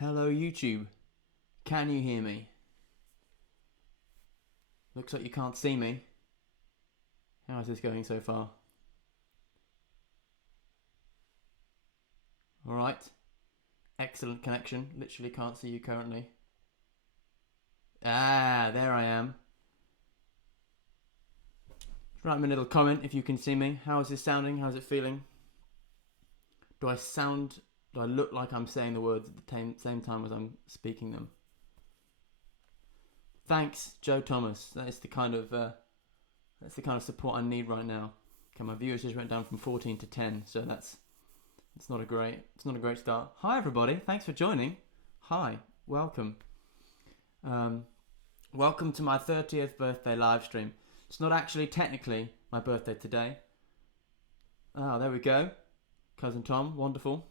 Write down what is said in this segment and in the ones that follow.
Hello YouTube, can you hear me? Looks like you can't see me. How is this going so far? Alright, excellent connection, literally can't see you currently. Ah, there I am. Write me a little comment if you can see me. How is this sounding? How's it feeling? Do I look like I'm saying the words at the same time as I'm speaking them? Thanks, Joe Thomas. That's the kind of support I need right now. Okay, my viewers just went down from 14 to 10, so it's not a great start. Hi everybody, thanks for joining. Hi, welcome. Welcome to my 30th birthday live stream. It's not actually technically my birthday today. Oh, there we go. Cousin Tom, wonderful.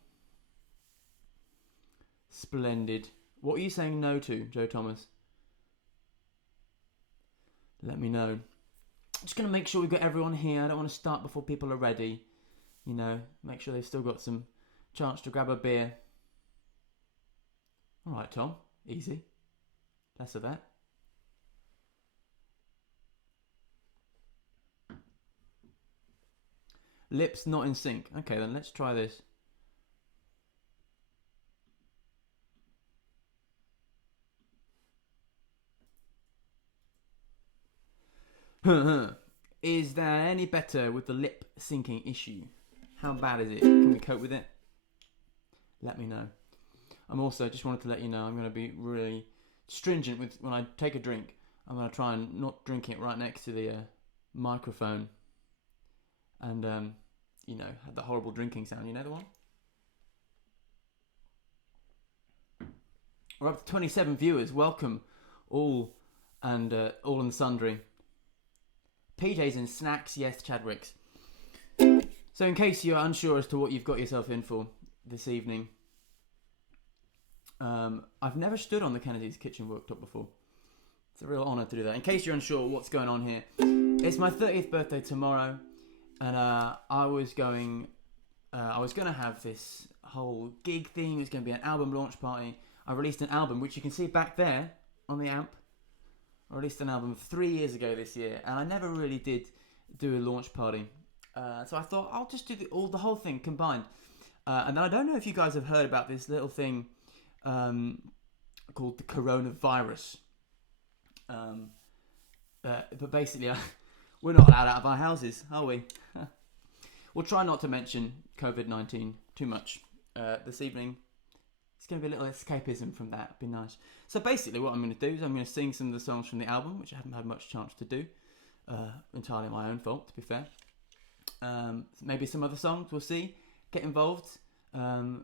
Splendid. What are you saying no to, Joe Thomas? Let me know. Just going to make sure we've got everyone here. I don't want to start before people are ready. You know, make sure they've still got some chance to grab a beer. Alright, Tom. Easy. Less of that. Lips not in sync. Okay, then let's try this. Is there any better with the lip syncing issue? How bad is it? Can we cope with it? Let me know. I'm also just wanted to let you know I'm going to be really stringent with when I take a drink. I'm going to try and not drink it right next to the microphone. And you know, have the horrible drinking sound. You know the one? We're up to 27 viewers. Welcome, all and sundry. PJs and snacks, yes, Chadwicks. So in case you're unsure as to what you've got yourself in for this evening, I've never stood on the Kennedy's kitchen worktop before. It's a real honour to do that. In case you're unsure what's going on here, it's my 30th birthday tomorrow, and I was going to have this whole gig thing. It was going to be an album launch party. I released an album, which you can see back there on the amp. I released an album 3 years ago this year, and I never really did do a launch party. So I thought I'll just do the whole thing combined. And then I don't know if you guys have heard about this little thing called the coronavirus. But basically, we're not allowed out of our houses, are we? We'll try not to mention COVID-19 too much this evening. It's going to be a little escapism from that. It'd be nice. So basically what I'm going to do is I'm going to sing some of the songs from the album, which I haven't had much chance to do. Entirely my own fault, to be fair. Maybe some other songs, we'll see. Get involved. I'll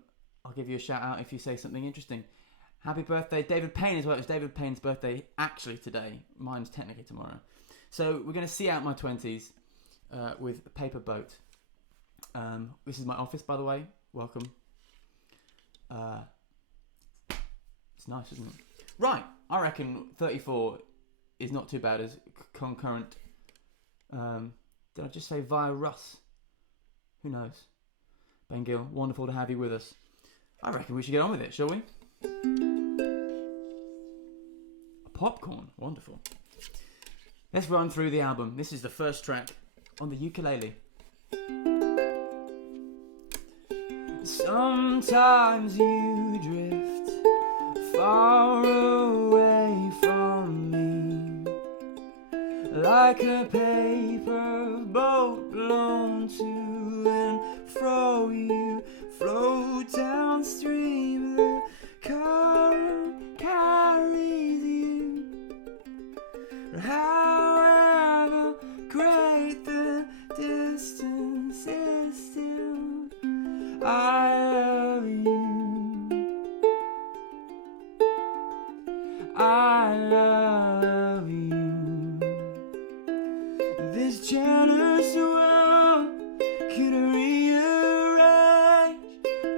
give you a shout out if you say something interesting. Happy birthday, David Payne as well. It's David Payne's birthday actually today. Mine's technically tomorrow. So we're going to see out my 20s with a paper boat. This is my office, by the way. Welcome. It's nice, isn't it? Right, I reckon 34 is not too bad as concurrent. Did I just say virus? Who knows? Ben Gill, wonderful to have you with us. I reckon we should get on with it, shall we? Popcorn, wonderful. Let's run through the album. This is the first track on the ukulele. Sometimes you drift far away from me, like a paper boat blown to and fro. You float downstream, the current carries you. However great the distance is, still I love you. I love you. This jealous world could rearrange,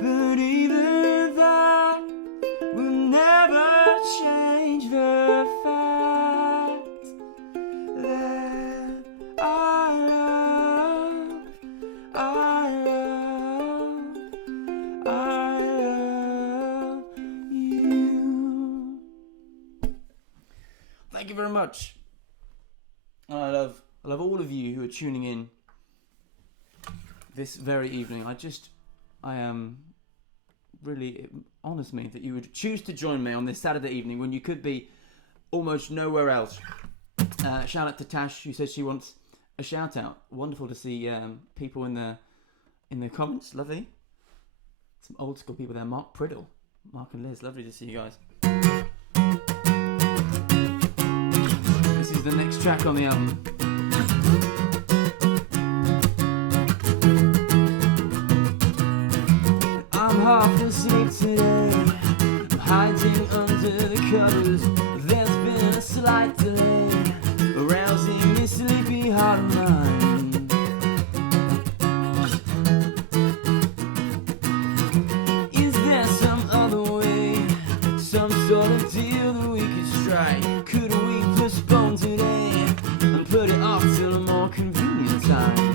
but even that will never change the fact that I love you. Thank you very much. I love all of you who are tuning in this very evening. I am really, it honours me that you would choose to join me on this Saturday evening when you could be almost nowhere else. Shout out to Tash, who says she wants a shout out. Wonderful to see people in the comments. Lovely. Some old school people there. Mark Priddle, Mark and Liz. Lovely to see you guys. This is the next track on the album. I'm half asleep today. I'm hiding under the covers. There's been a slight delay, arousing this sleepy heart of mine. Is there some other way, some sort of deal that we could strike? Could we postpone today and put it off till a more convenient time?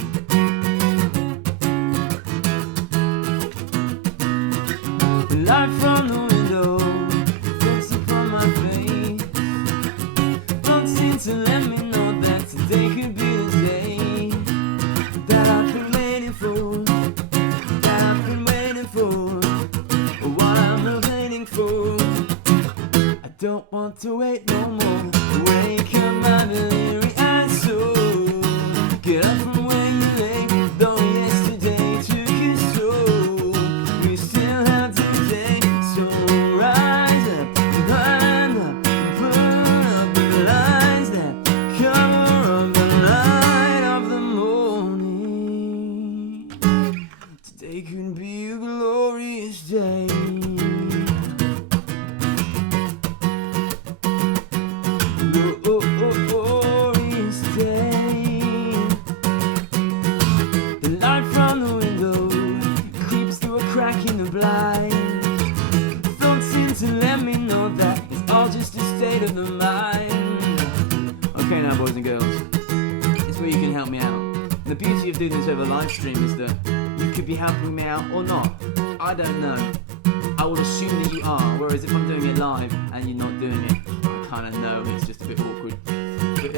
The light from the window reflects upon my face. Don't seem to let me know that today could be the day that I've been waiting for, that I've been waiting for, what I'm waiting for. I don't want to wait no more. Wake up my delirious soul. Get up from where you lay, though yesterday took you so. We still have today, so rise up, climb up, put up the lines that cover up the light of the morning. Today could be a glorious day. Glorious day. The light from the window creeps through a crack in the blind. Don't seem to let me know that it's all just a state of the mind. Okay now, boys and girls, it's where you can help me out. The beauty of doing this over live stream is that you could be helping me out or not. I don't know. I will assume that you are, whereas if I'm doing it live and you're not doing it, I kind of know it's just a bit awkward. But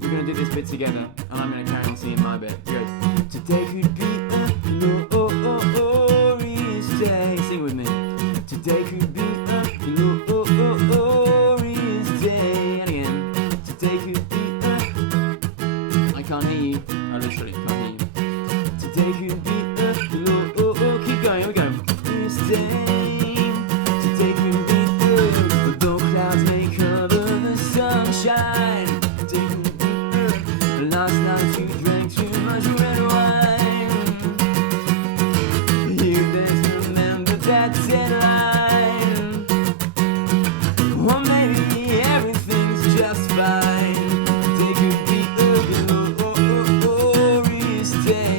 we're going to do this bit together, and I'm going to carry on singing my bit. Good. Today could be a glorious day. Sing with me. Today could be a glorious day. And again. Today could be a... I can't hear you. I literally can't hear you. Today could be a... Keep going. Here we go. Glorious day. Today could be a... Though clouds may cover the sunshine. Today could be a... Last night you drank too much red wine. You best remember that deadline. Or maybe everything's just fine. Today could be a glorious day.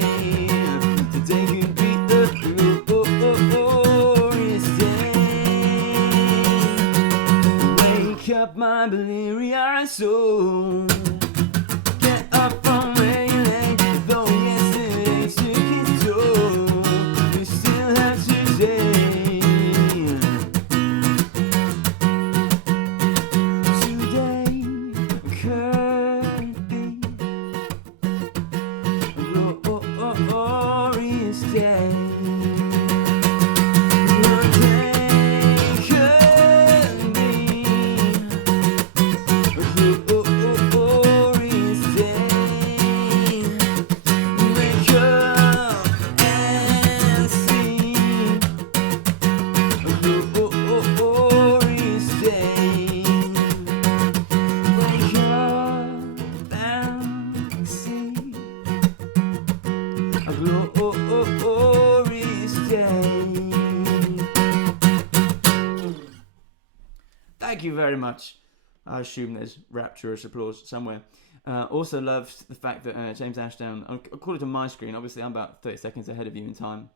Today could be a glorious day. Wake up my delirious soul. Get up from where you lay, though yesterday took its toll. You still have today. Today could be a glorious day. Today could be a glorious day. Wake up and see a glorious day. Wake up and see a glorious day. Thank you very much. I assume there's rapturous applause somewhere. Also loved the fact that James Ashdown, according to my screen, obviously I'm about 30 seconds ahead of you in time,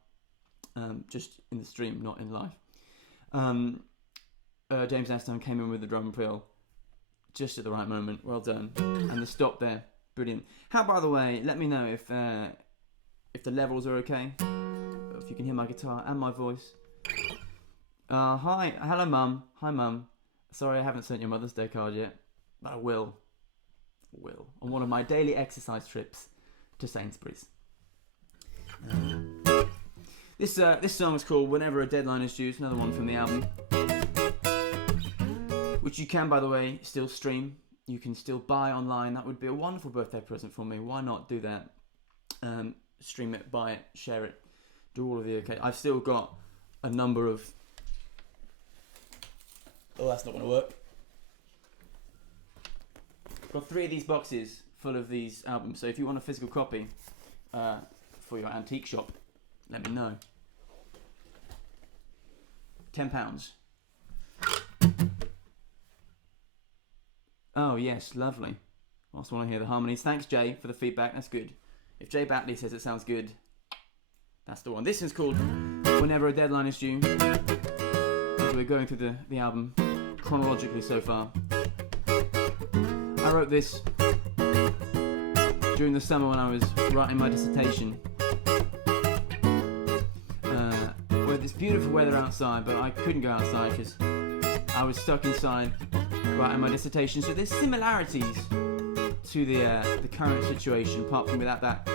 just in the stream, not in live. James Ashdown came in with the drum fill just at the right moment. Well done. And the stop there, brilliant. How, by the way, let me know if the levels are okay, if you can hear my guitar and my voice. Hi, hello mum. Hi mum. Sorry I haven't sent your Mother's Day card yet. but I will on one of my daily exercise trips to Sainsbury's. This song is called Whenever a Deadline is Due. It's another one from the album, which you can, by the way, still stream. You can still buy online. That would be a wonderful birthday present for me. Why not do that? Stream it, buy it, share it, do all of the okay. I've still got a number of... Oh, that's not going to work. I've got 3 of these boxes full of these albums. So if you want a physical copy for your antique shop, let me know. £10. Oh yes, lovely. I also want to hear the harmonies. Thanks, Jay, for the feedback. That's good. If Jay Batley says it sounds good, that's the one. This one's called Whenever a Deadline is Due. As we're going through the album chronologically so far. I wrote this during the summer when I was writing my dissertation. With this beautiful weather outside, but I couldn't go outside because I was stuck inside writing my dissertation. So there's similarities to the current situation, apart from without that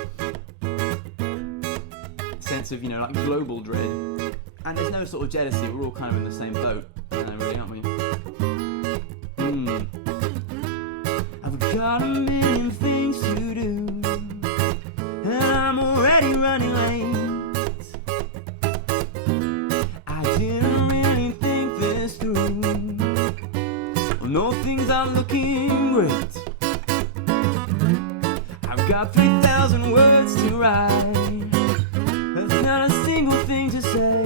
sense of, like global dread. And there's no sort of jealousy. We're all kind of in the same boat, really, aren't we? I've got a million things to do, and I'm already running late. I didn't really think this through. Well, no, things are looking great. I've got 3,000 words to write. There's not a single thing to say.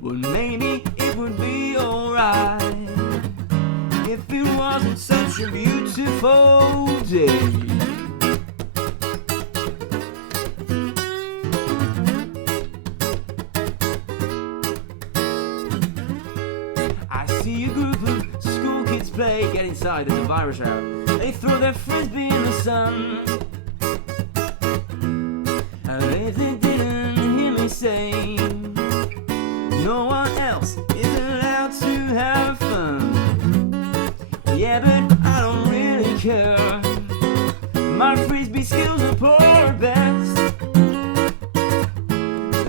Well, maybe it would be alright if it wasn't such a beautiful day. I see a group of school kids play. Get inside, there's a virus out. They throw their frisbee in the sun. And they didn't hear me say no one else is allowed to have fun. Yeah, but I don't really care. My frisbee skills are poor at best.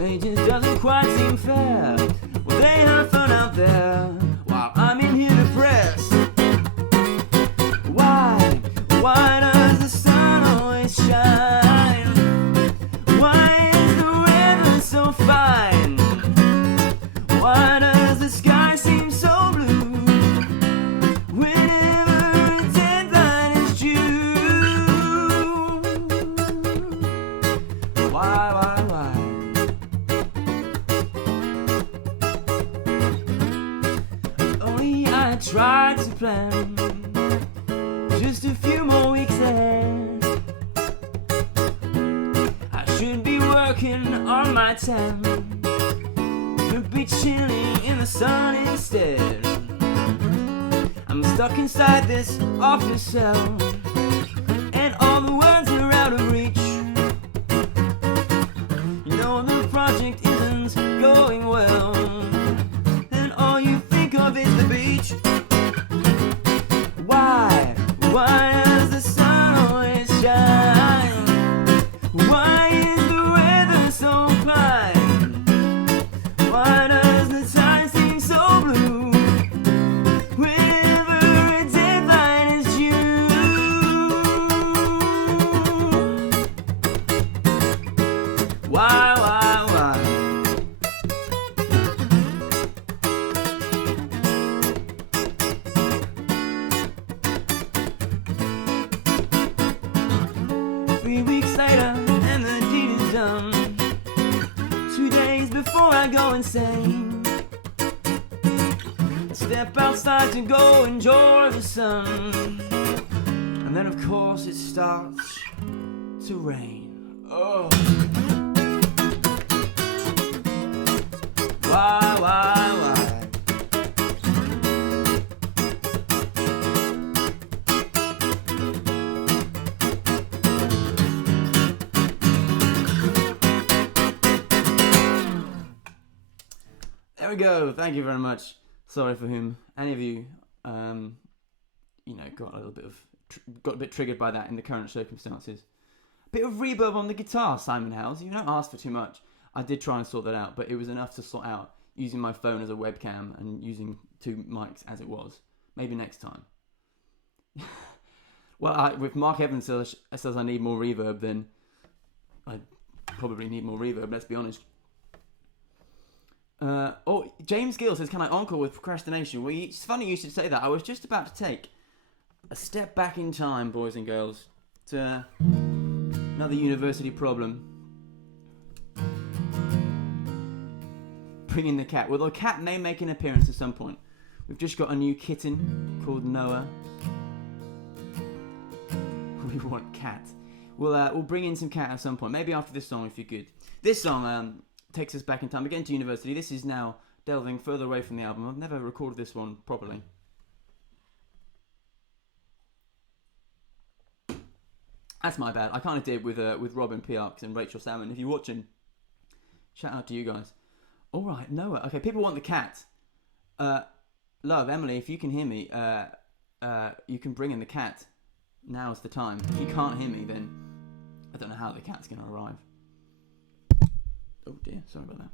It just doesn't quite seem fair. Well, they have fun out there while I'm in here depressed. Why does the sun always shine? Why is the weather so fine? Why does the sky seem so blue whenever a deadline is due? Why? Only I tried to plan just a few more weeks ahead. I should be working on my tan, could be chilling in the sun instead. I'm stuck inside this office cell, and all the words are out of reach. The project isn't going well, and all you think of is the beach. Why does the sun always shine? Why is the weather so fine? Why does the time seem so blue whenever a deadline is due? Why? 3 weeks later, and the deed is done. 2 days before I go insane, step outside to go enjoy the sun, and then of course it starts to rain. Oh. Why? There we go. Thank you very much. Sorry for whom, any of you got a bit triggered by that in the current circumstances. Bit of reverb on the guitar, Simon Howes. You don't ask for too much. I did try and sort that out, but it was enough to sort out using my phone as a webcam and using 2 mics as it was. Maybe next time. Well, if Mark Evans says I need more reverb, then I probably need more reverb, let's be honest. James Gill says, can I encore with procrastination? Well, it's funny you should say that. I was just about to take a step back in time, boys and girls, to another university problem. Bringing the cat. Well, the cat may make an appearance at some point. We've just got a new kitten called Noah. We want cat. We'll bring in some cat at some point. Maybe after this song, if you're good. This song takes us back in time again to university. This is now delving further away from the album. I've never recorded this one properly. That's my bad. I kind of did with Robin Piarks and Rachel Salmon. If you're watching, shout out to you guys. All right, Noah. Okay, people want the cat. Love, Emily, if you can hear me, you can bring in the cat. Now's the time. If you can't hear me, then I don't know how the cat's going to arrive. Oh dear, sorry about that.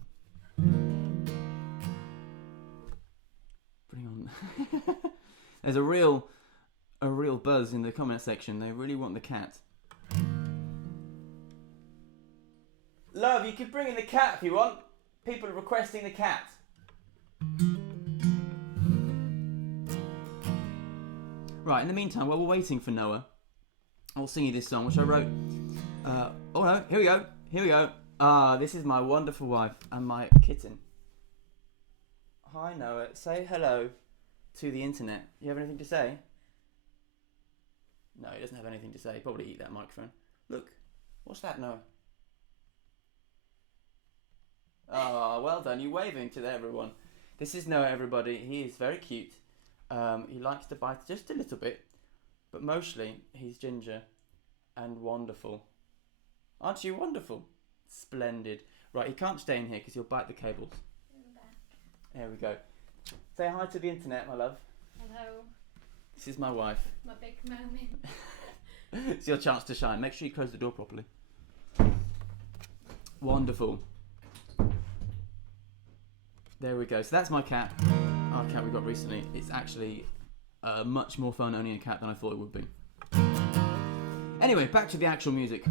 Bring on. There's a real buzz in the comment section. They really want the cat. Love, you can bring in the cat if you want. People are requesting the cat. Right, in the meantime, while we're waiting for Noah, I'll sing you this song, which I wrote. Oh no, here we go. This is my wonderful wife and my kitten. Hi Noah, say hello to the internet. You have anything to say? No, he doesn't have anything to say. He'd probably eat that microphone. Look, what's that, Noah? Oh, well done. You're waving to everyone. This is Noah, everybody. He is very cute. He likes to bite just a little bit, but mostly he's ginger and wonderful. Aren't you wonderful? Splendid. Right, he can't stay in here because he'll bite the cables. There we go. Say hi to the internet, my love. Hello. This is my wife. My big moment. It's your chance to shine. Make sure you close the door properly. Wonderful. There we go. So that's my cat. Our cat we got recently. It's actually much more fun owning a cat than I thought it would be. Anyway, back to the actual music.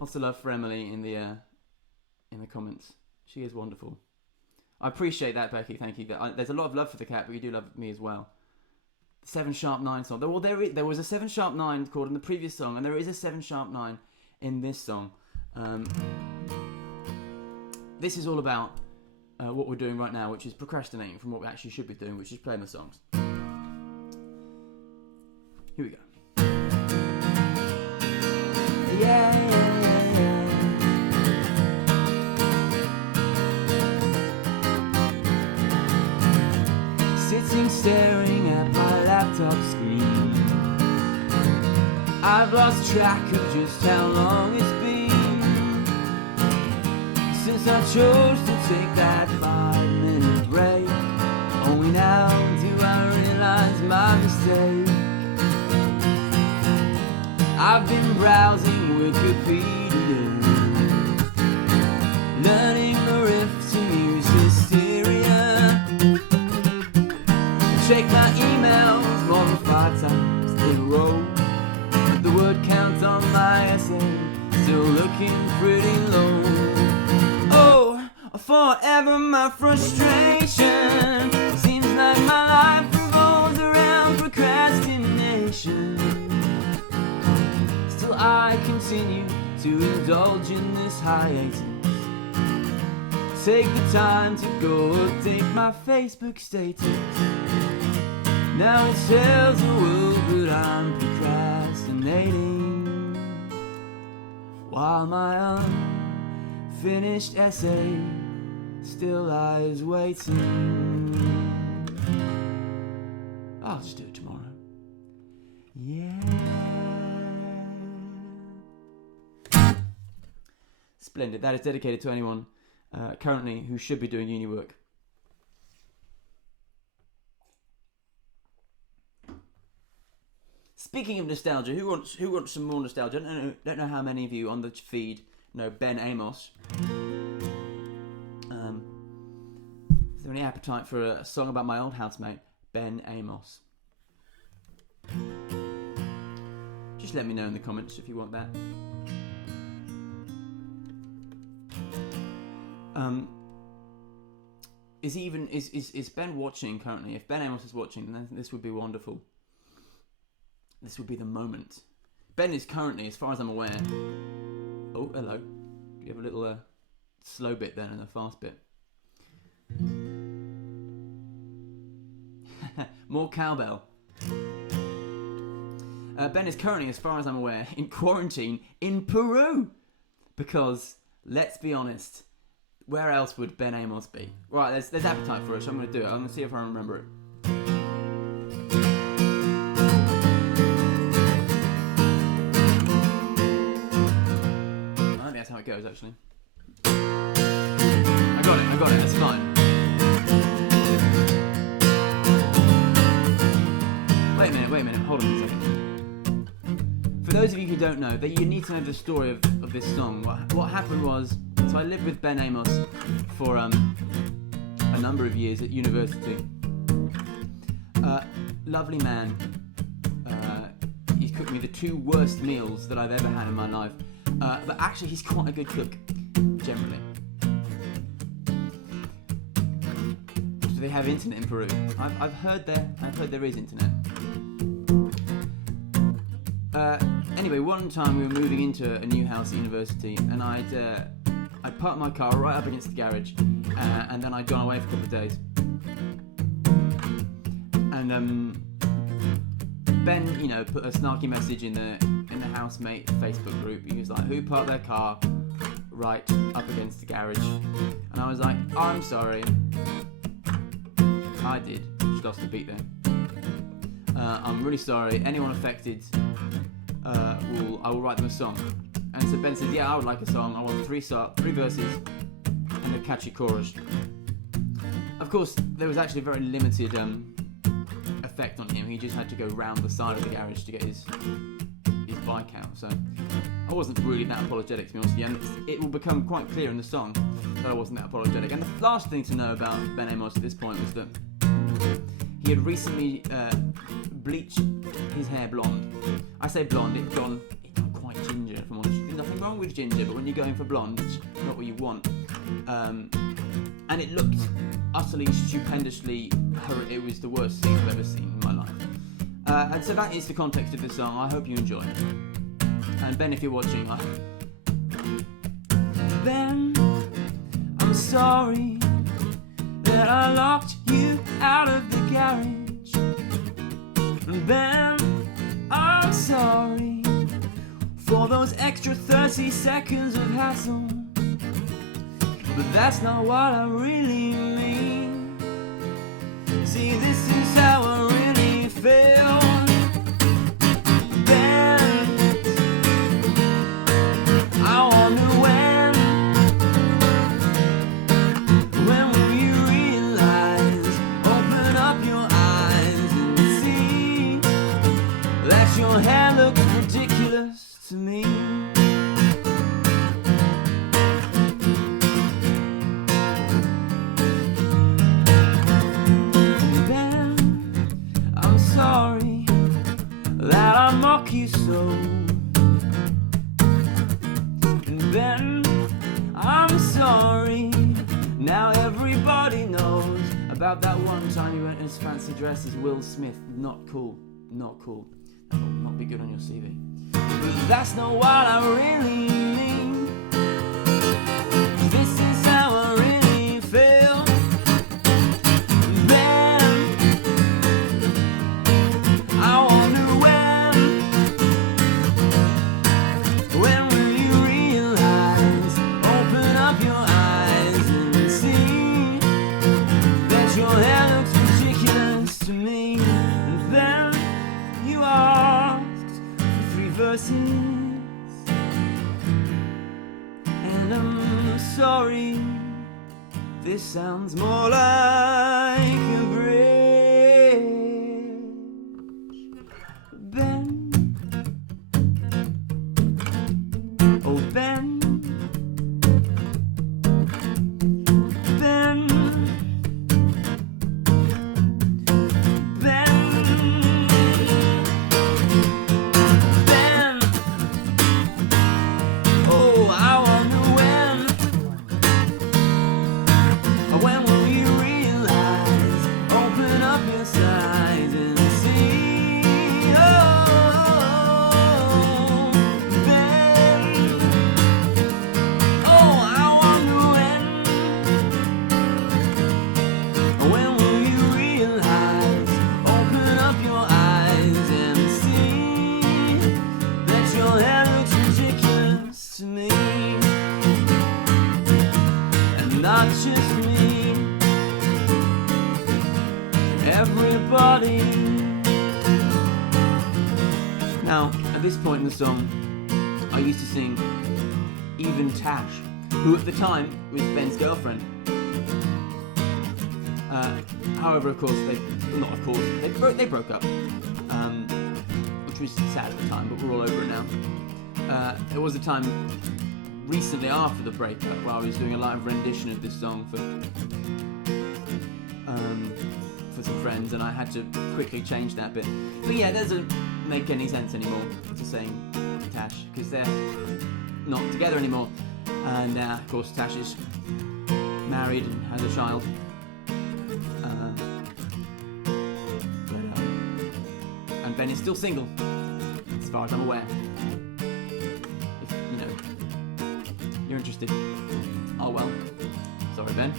Lots of love for Emily in the comments. She is wonderful. I appreciate that, Becky. Thank you. There's a lot of love for the cat, but you do love me as well. The 7 sharp 9 song. Well, there was a 7 sharp 9 chord in the previous song, and there is a 7 sharp 9 in this song. This is all about what we're doing right now, which is procrastinating from what we actually should be doing, which is playing the songs. Here we go. Yeah. Sitting staring at my laptop screen, I've lost track of just how long it's been since I chose to take that 5-minute break. Only now do I realize my mistake. I've been browsing Wikipedia, learning the riff to use hysteria. Check my emails more than 5 times in a row. The word count on my essay still looking pretty low. Oh, forever my frustration seems like my life revolves around procrastination. Still I continue to indulge in this hiatus. Take the time to go update my Facebook status. Now it tells the world that I'm procrastinating, while my unfinished essay still lies waiting. I'll just do it tomorrow. Yeah. Splendid. That is dedicated to anyone currently who should be doing uni work. Speaking of nostalgia, who wants some more nostalgia? Don't know how many of you on the feed know Ben Amos. Is there any appetite for a song about my old housemate, Ben Amos? Just let me know in the comments if you want that. Is Ben watching currently? If Ben Amos is watching, then this would be wonderful. This would be the moment. Ben is currently, as far as I'm aware... Oh, hello. You have a little slow bit then and a fast bit. More cowbell. Ben is currently, as far as I'm aware, in quarantine in Peru. Because, let's be honest, where else would Ben Amos be? Right, there's appetite for it, so I'm going to do it. I'm going to see if I remember it. I think that's how it goes, actually. I got it, that's fine. Wait a minute, hold on a second. For those of you who don't know, you need to know the story of this song. What happened was, so I lived with Ben Amos for a number of years at university. Lovely man. He's cooked me the 2 worst meals that I've ever had in my life. But actually, he's quite a good cook, generally. Do they have internet in Peru? I've heard there is internet. Anyway, one time we were moving into a new house at university, and I'd parked my car right up against the garage, and then I'd gone away for a couple of days. And Ben, put a snarky message in the housemate Facebook group. He was like, "Who parked their car right up against the garage?" And I was like, "I'm sorry, I did." Just lost a beat there. I'm really sorry. Anyone affected, I will write them a song. And so Ben says, "Yeah, I would like a song. I want 3 verses and a catchy chorus." Of course, there was actually very limited effect on him. He just had to go round the side of the garage to get his bike out. So I wasn't really that apologetic, to be honest with you. And it will become quite clear in the song that I wasn't that apologetic. And the last thing to know about Ben Amos at this point was that he had recently bleached his hair blonde. I say blonde, it gone quite ginger, if I'm honest. There's nothing wrong with ginger, but when you're going for blonde, it's not what you want. And it looked utterly, stupendously, it was the worst thing I've ever seen in my life. And so that is the context of the song. I hope you enjoy it. And Ben, if you're watching, Ben, I'm sorry that I locked you out of the garage. Ben, I'm sorry for those extra 30 seconds of hassle. But that's not what I really mean. See, this is how I really feel. Ben, I wonder when will you realize, open up your eyes and see that your hair looks ridiculous to me. Sorry that I mock you so. And Ben, I'm sorry. Now everybody knows about that one time you went in his fancy dress as Will Smith. Not cool. Not cool. That will not be good on your CV. But that's not what I really mean. This is how I really feel. When will you realize, open up your eyes and see that your hair looks ridiculous to me. And then you asked for 3 verses, and I'm sorry, this sounds more like a bridge. Ben, Ben. Ben. Ben. Ben. Oh, I wonder when will you realize? Open up your sides and see. Oh, Ben. Oh, I wonder when will you realize? Open up your eyes and see that your hair looks ridiculous to me, and not just me. Everybody. Now, at this point in the song, I used to sing even Tash, who at the time was Ben's girlfriend. However, of course, they broke up, which was sad at the time, but we're all over it now. There was a time recently after the breakup where I was doing a live rendition of this song for some friends, and I had to quickly change that bit. But yeah, it doesn't make any sense anymore to sing Tash, because they're not together anymore. And of course, Tash is married and has a child. And Ben is still single, as far as I'm aware. If you're interested. Oh well. Sorry, Ben.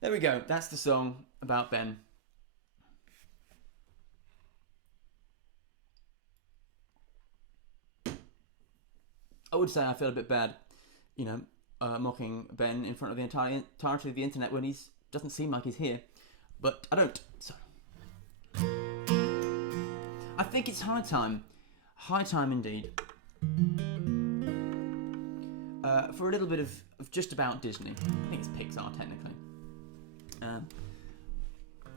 There we go, that's the song about Ben. I would say I feel a bit bad, mocking Ben in front of the entirety of the internet when he doesn't seem like he's here, but I don't, so. I think it's high time indeed, for a little bit of just about Disney. I think it's Pixar technically.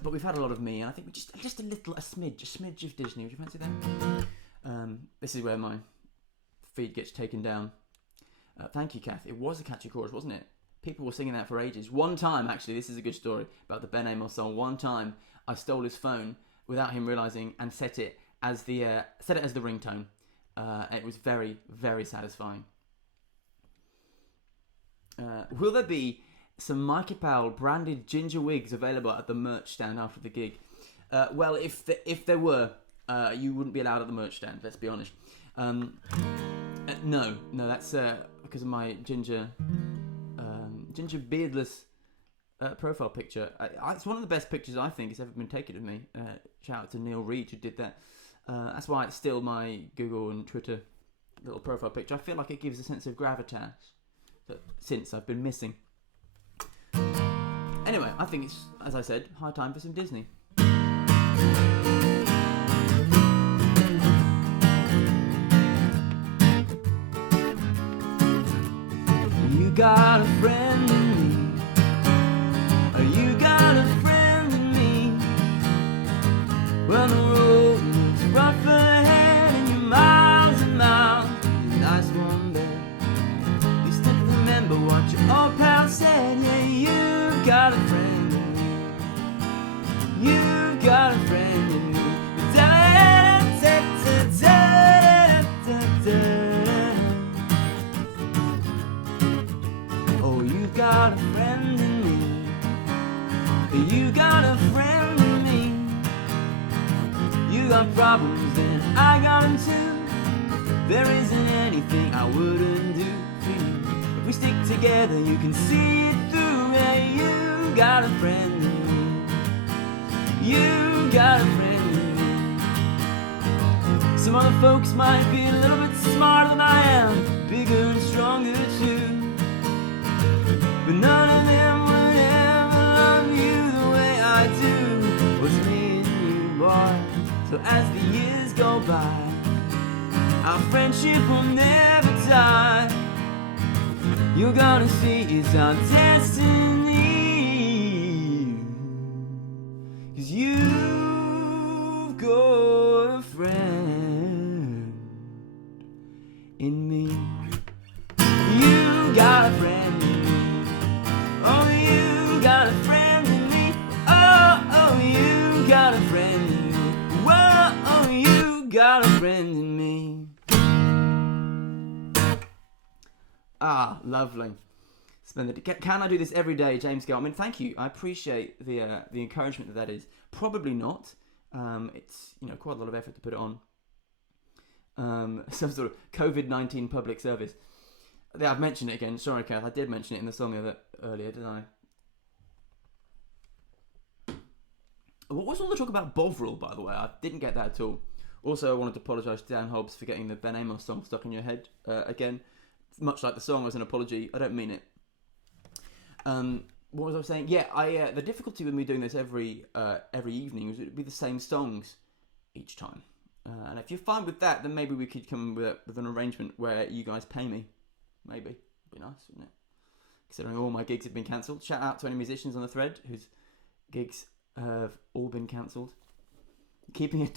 But we've had a lot of me, and I think we just a smidge of Disney. Would you fancy that? This is where my feed gets taken down. Thank you, Kath. It was a catchy chorus, wasn't it? People were singing that for ages. One time, actually, this is a good story about the Ben Amos song. One time, I stole his phone without him realizing and set it as the ringtone. It was very, very satisfying. Will there be some Mikey Powell branded ginger wigs available at the merch stand after the gig? Well, if there were, you wouldn't be allowed at the merch stand. Let's be honest. No, that's because of my ginger beardless profile picture. It's one of the best pictures I think has ever been taken of me. Shout out to Neil Reed who did that. That's why it's still my Google and Twitter little profile picture. I feel like it gives a sense of gravitas that since I've been missing. Anyway, I think it's, as I said, high time for some Disney. You got a friend in me. You got a friend in me. When the road looks rough ahead and you're miles and miles from a nice warm bed, you still remember what your old pal said. Yeah, you got a friend in me. You got a friend in me. Oh, you got a friend in me. You got a friend in me. You got problems and I got them too. There isn't anything I wouldn't do for you. If we stick together you can see it through. Yeah, you got a friend in me. You got a friend in me. Some other folks might be a little bit smarter than I am, bigger and stronger too, but none of them would ever love you the way I do. What's me and you, boy? So as the years go by, our friendship will never die. You're gonna see it's our destiny. 'Cause you got a friend in me. You got a friend in me. Oh, you got a friend in me. Oh, you got a friend in me. Whoa, oh, you got a friend in me. Ah, lovely. Splendid. Can I do this every day, James Gill? I mean, thank you. I appreciate the encouragement that is. Probably not. It's quite a lot of effort to put it on. Some sort of COVID-19 public service. Yeah, I've mentioned it again. Sorry, Kath. I did mention it in the song earlier, didn't I? What was all the talk about Bovril, by the way? I didn't get that at all. Also, I wanted to apologise to Dan Hobbs for getting the Ben Amos song stuck in your head again. Much like the song as an apology, I don't mean it. What was I saying? Yeah, the difficulty with me doing this every evening was it would be the same songs each time. And if you're fine with that, then maybe we could come with an arrangement where you guys pay me. Maybe. It'd be nice, wouldn't it? Considering all my gigs have been cancelled. Shout out to any musicians on the thread whose gigs have all been cancelled. Keeping a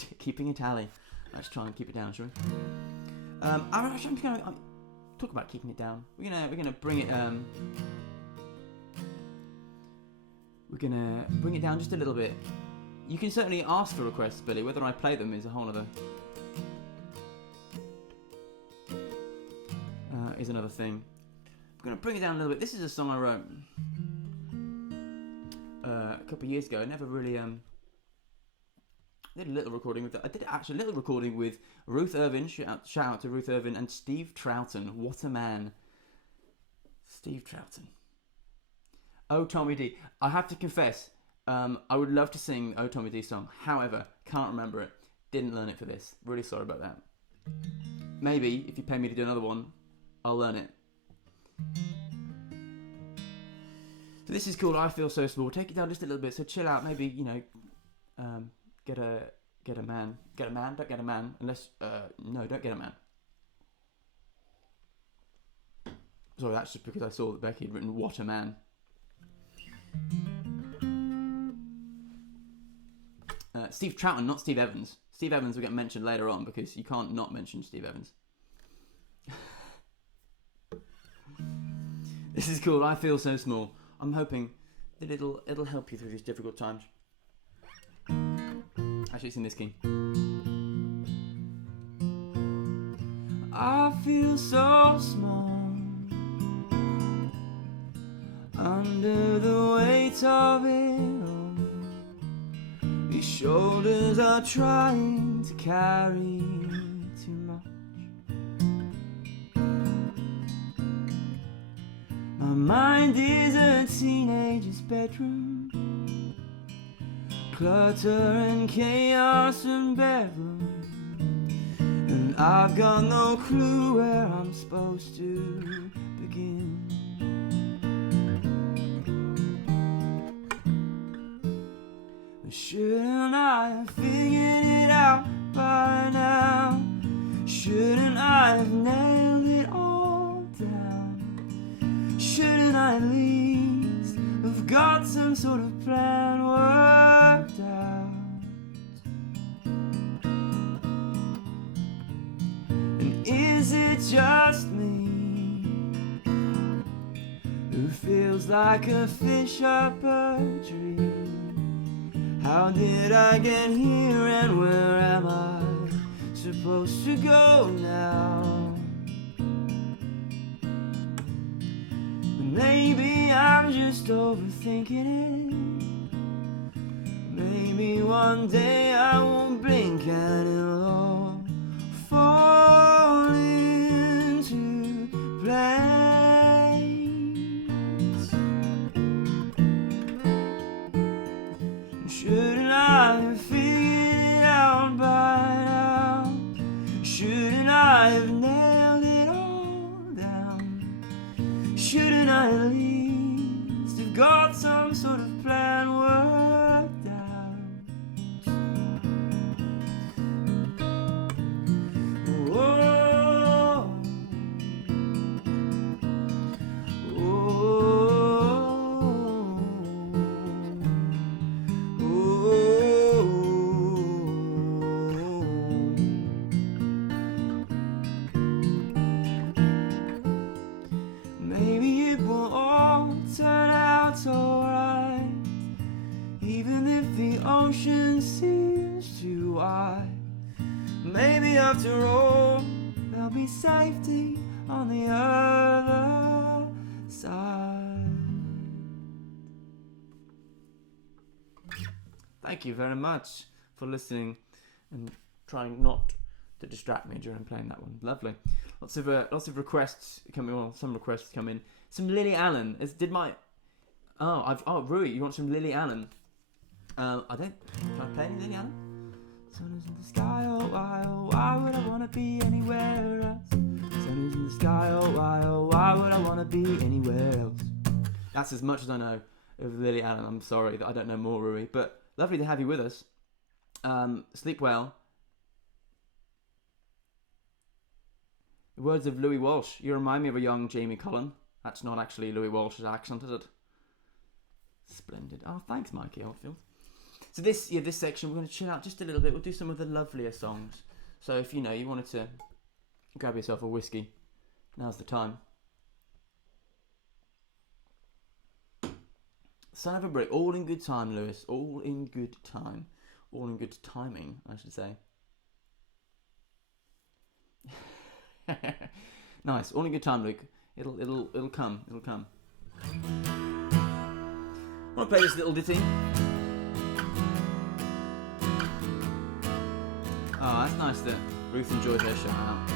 tally. Let's try and keep it down, shall we? I'm gonna talk about keeping it down. We're gonna bring it. We're gonna bring it down just a little bit. You can certainly ask for requests, Billy. Whether I play them is a whole other is another thing. I'm gonna bring it down a little bit. This is a song I wrote a couple of years ago. I never really did a little recording with that. I did actually a little recording with Ruth Irvin. Shout out to Ruth Irvin and Steve Troughton. What a man, Steve Troughton. Oh, Tommy D. I have to confess, I would love to sing Oh Tommy D song. However, can't remember it. Didn't learn it for this. Really sorry about that. Maybe if you pay me to do another one, I'll learn it. So this is called I Feel So Small. Take it down just a little bit. So chill out. Maybe get a man. Get a man. Don't get a man unless no, don't get a man. Sorry, that's just because I saw that Becky had written "What a Man." Steve Troughton, not Steve Evans. Steve Evans will get mentioned later on because you can't not mention Steve Evans. This is called I Feel So Small. I'm hoping that it'll help you through these difficult times. Actually, it's in this key. I feel so small under the weight of it all. These shoulders are trying to carry too much. My mind is a teenager's bedroom, clutter and chaos and bedroom, and I've got no clue where I'm supposed to begin. Shouldn't I have figured it out by now? Shouldn't I have nailed it all down? Shouldn't I at least have got some sort of plan worked out? And is it just me who feels like a fish up a tree? How did I get here and where am I supposed to go now? Maybe I'm just overthinking it. Maybe one day I won't blink and it'll all fall into place. Shouldn't I have figured it out by now? Shouldn't I have nailed it all down? Shouldn't I at least have got some sort of plan worked out? Oh, oh, oh. ocean seems too wide. Maybe after all, there'll be safety on the other side. Thank you very much for listening and trying not to distract me during playing that one. Lovely. Lots of requests coming. Well, some requests come in. Some Lily Allen. Rui, you want some Lily Allen? Can I play any Lily Allen? Sun is in the sky, oh why would I wanna be anywhere else? Sun is in the sky, oh why would I wanna be anywhere else? That's as much as I know of Lily Allen. I'm sorry that I don't know more, Rui, but lovely to have you with us. Sleep well. The words of Louis Walsh. You remind me of a young Jamie Cullen. That's not actually Louis Walsh's accent, is it? Splendid. Oh, thanks, Mikey Oldfield. So this section, we're going to chill out just a little bit. We'll do some of the lovelier songs. So if you wanted to grab yourself a whiskey, now's the time. Son of a brick. All in good time, Lewis. All in good time. All in good timing, I should say. Nice. All in good time, Luke. It'll come. It'll come. I want to play this little ditty. Oh, that's nice that Ruth enjoyed her shout out.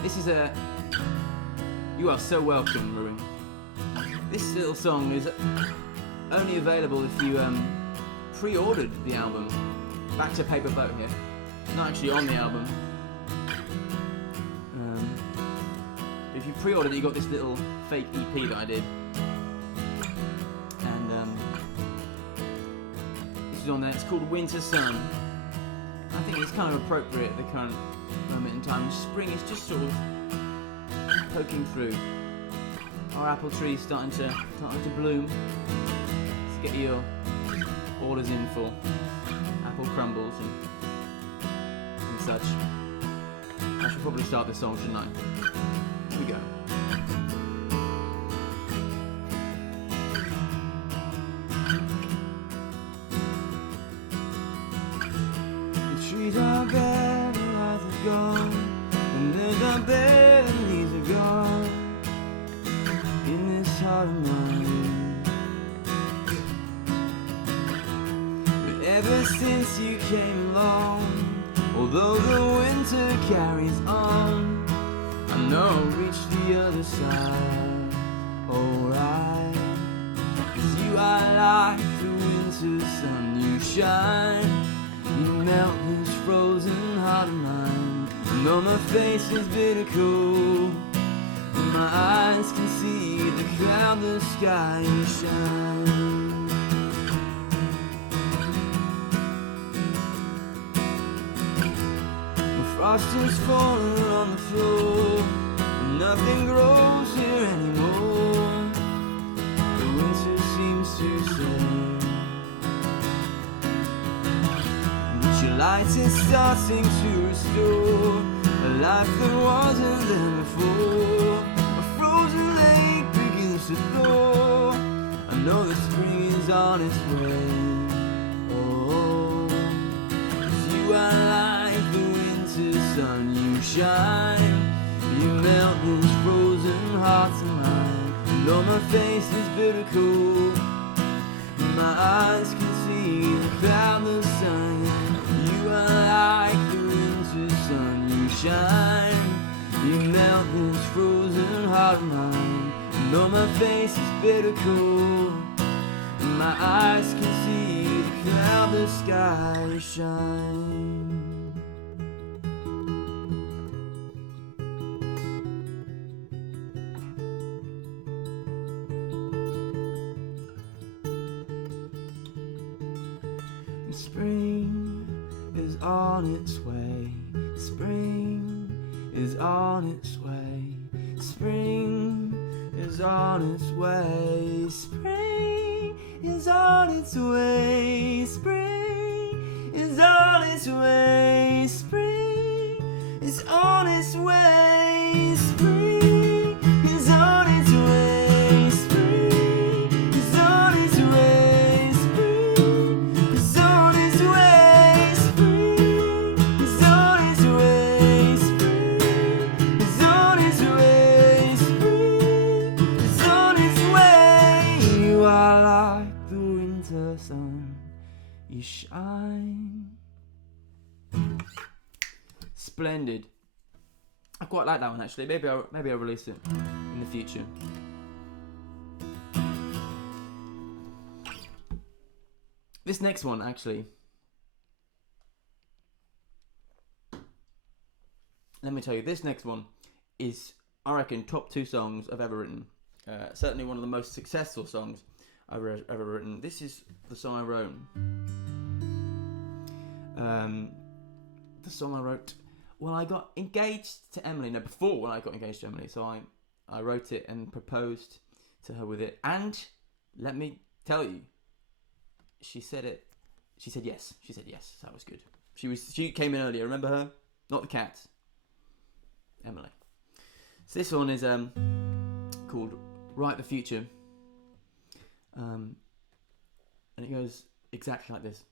This is You are so welcome, Rui. This little song is only available if you pre-ordered the album. Back to Paper Boat here. Not actually on the album. If you pre-ordered it, you got this little fake EP that I did. And this is on there. It's called Winter Sun. I think it's kind of appropriate at the current moment in time. Spring is just sort of poking through. Our apple tree's starting to bloom. Let's get your orders in for apple crumbles and such. I should probably start this song, shouldn't I? Here we go. The trees are bare, the lights are gone, and there's a bare, the leaves are gone. In this heart of mine, but ever since you came along, although the winter carries on, I know I'll reach the other side, alright. 'Cause you are like the winter sun, you shine, you melt this frozen heart of mine. And though my face is bitter cold, my eyes can see the cloudless sky you shine. The frost is falling on the floor, and nothing grows here anymore. The winter seems to say, but your light is starting to restore a life that wasn't there before. To thaw. I know that spring is on its way. Oh, 'cause you are like the winter sun, you shine, you melt this frozen heart of mine. And though my face is bitter cold, my eyes can see the cloudless sun. You are like the winter sun, you shine, you melt this frozen heart of mine. Though my face is bitter cold, my eyes can see the cloudless sky shine. Spring is on its way. Spring is on its way. Spring is on its way. Spring is on its way. Spring is on its way. Spring is on its way. Spring is on its way. Spring is on its way. Spring you shine. Splendid. I quite like that one actually. Maybe I'll release it in the future. This next one actually. Let me tell you, this next one is, I reckon, top 2 songs I've ever written. Certainly one of the most successful songs I've ever written. This is the song I wrote. The song I wrote when I got engaged to Emily. No, before when I got engaged to Emily. So I wrote it and proposed to her with it. And let me tell you, she said it. She said yes. She said yes. So that was good. She came in earlier. Remember her? Not the cat. Emily. So this one is called Write the Future. And it goes exactly like this.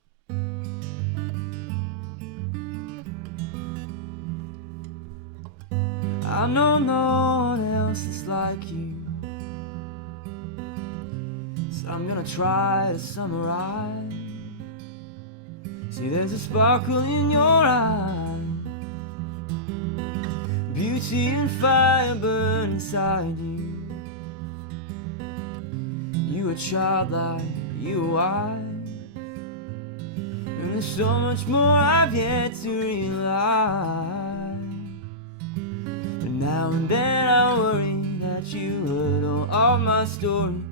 I know no one else is like you, so I'm gonna try to summarize. See, there's a sparkle in your eye, beauty and fire burn inside you. You are childlike, you are wise, and there's so much more I've yet to realize. But now and then I worry that you heard all of my stories,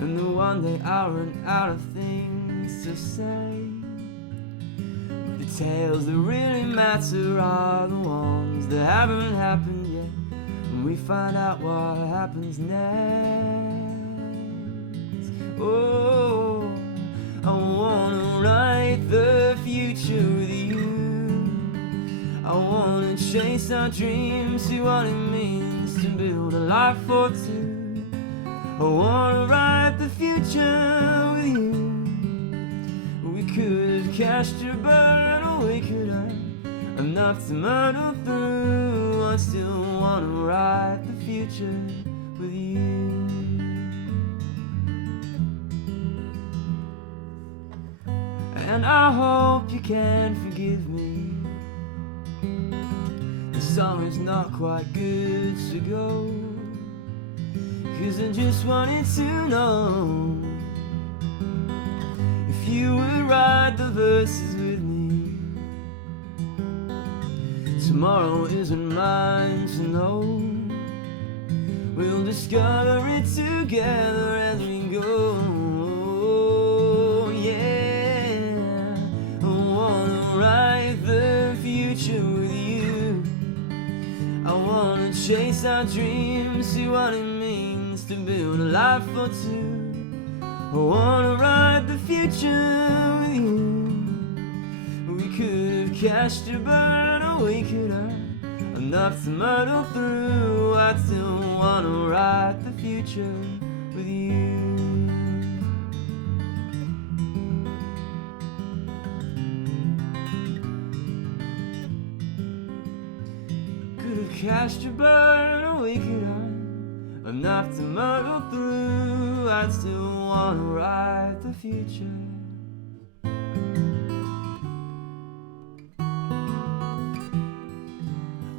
and that one day I'll run out of things to say. But the tales that really matter are the ones that haven't happened yet, when we find out what happens next. Oh, I wanna write the future with you. I wanna chase our dreams, see what it means to build a life for two. I wanna write the future with you. We could have cashed your bird, or we could have enough to muddle through. I still wanna write the future with you. And I hope you can forgive me. The summer's not quite good to go, 'cause I just wanted to know if you would write the verses with me. Tomorrow isn't mine to know. We'll discover it together as we go. With you, I wanna chase our dreams, see what it means to build a life for two. I wanna write the future with you. We could have cashed a bird, or we could have enough to muddle through. I still wanna write the future with you. Cast your bird, or we could have enough to muddle through. I'd still wanna write the future.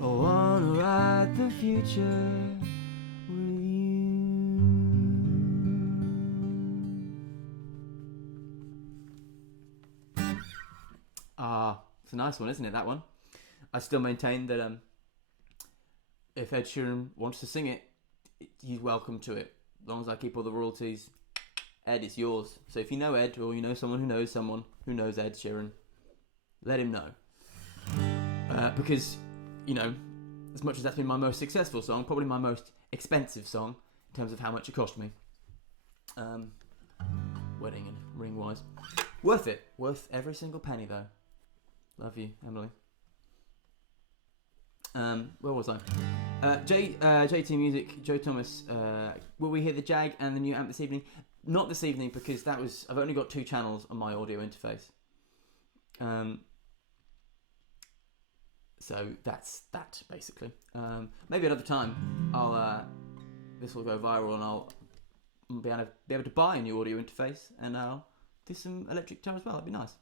I wanna write the future with you. It's a nice one, isn't it, that one? I still maintain that if Ed Sheeran wants to sing it, he's welcome to it. As long as I keep all the royalties, Ed, it's yours. So if you know Ed, or you know someone who knows Ed Sheeran, let him know. Because, you know, as much as that's been my most successful song, probably my most expensive song in terms of how much it cost me. Wedding and ring wise. Worth it. Worth every single penny though. Love you, Emily. Where was I? JT Music, Joe Thomas. Will we hear the Jag and the new amp this evening? Not this evening, because I've only got 2 channels on my audio interface. So that's that basically. Maybe another time this will go viral and I'll be able to buy a new audio interface, and I'll do some electric guitar as well. That'd be nice.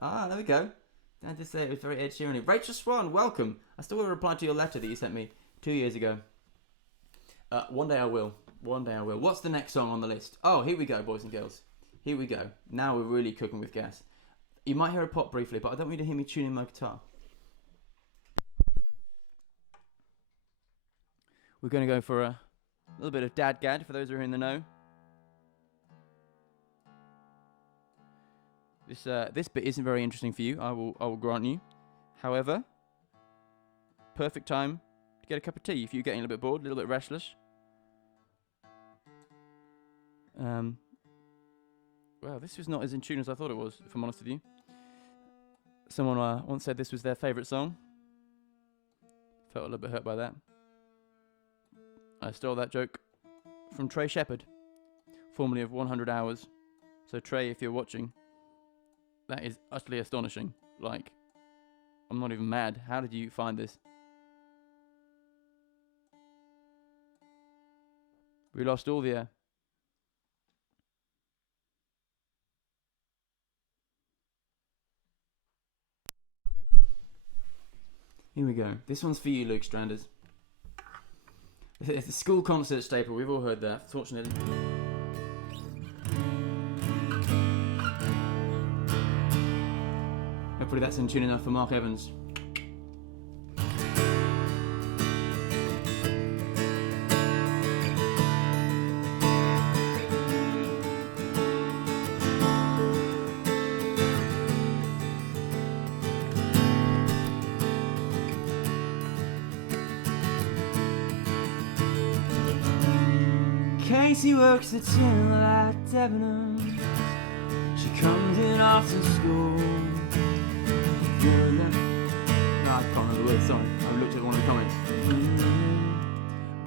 Ah, there we go. I had to say it was very Ed Sheeran. Rachel Swan, welcome. I still want to reply to your letter that you sent me 2 years ago. One day I will. One day I will. What's the next song on the list? Oh, here we go, boys and girls. Here we go. Now we're really cooking with gas. You might hear a pop briefly, but I don't want you to hear me tuning my guitar. We're going to go for a little bit of Dad Gad for those who are in the know. This bit isn't very interesting for you, I will grant you. However, perfect time to get a cup of tea if you're getting a little bit bored, a little bit restless. Well, this was not as in tune as I thought it was, if I'm honest with you. Someone once said this was their favourite song. Felt a little bit hurt by that. I stole that joke from Trey Shepherd, formerly of 100 Hours. So Trey, if you're watching, that is utterly astonishing. Like, I'm not even mad. How did you find this? We lost all the air. Here we go. This one's for you, Luke Stranders. It's a school concert staple. We've all heard that, fortunately. Hopefully that's in tune enough for Mark Evans. Casey works at till at Debenhams. She comes in after school. No, I can't remember the words, sorry. I looked at one of the comments.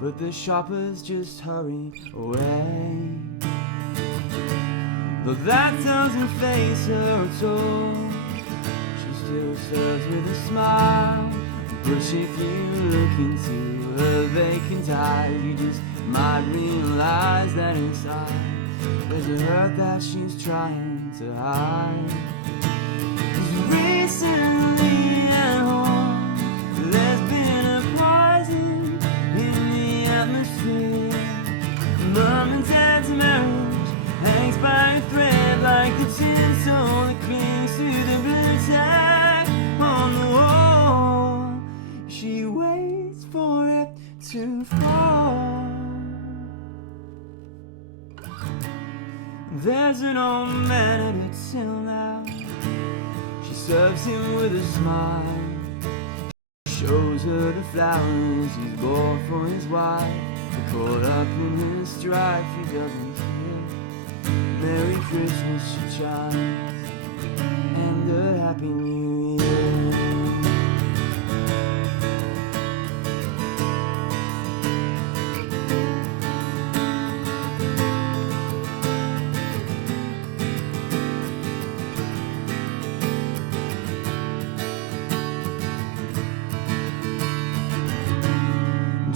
But the shoppers just hurry away. But that doesn't faze her at all. She still serves with a smile. But if you look into her vacant eyes, you just might realize that inside there's a hurt that she's trying to hide. 'Cause recently at home there's been a poison in the atmosphere. Mum and Dad's marriage hangs by a thread like the tinsel that clings to the blue tag on the wall. She waits for it to fall. There's an old man at her till now. She serves him with a smile. Shows her the flowers he's bought for his wife. Caught up in his strife, she doesn't care. Merry Christmas, she chimes, and a Happy New Year.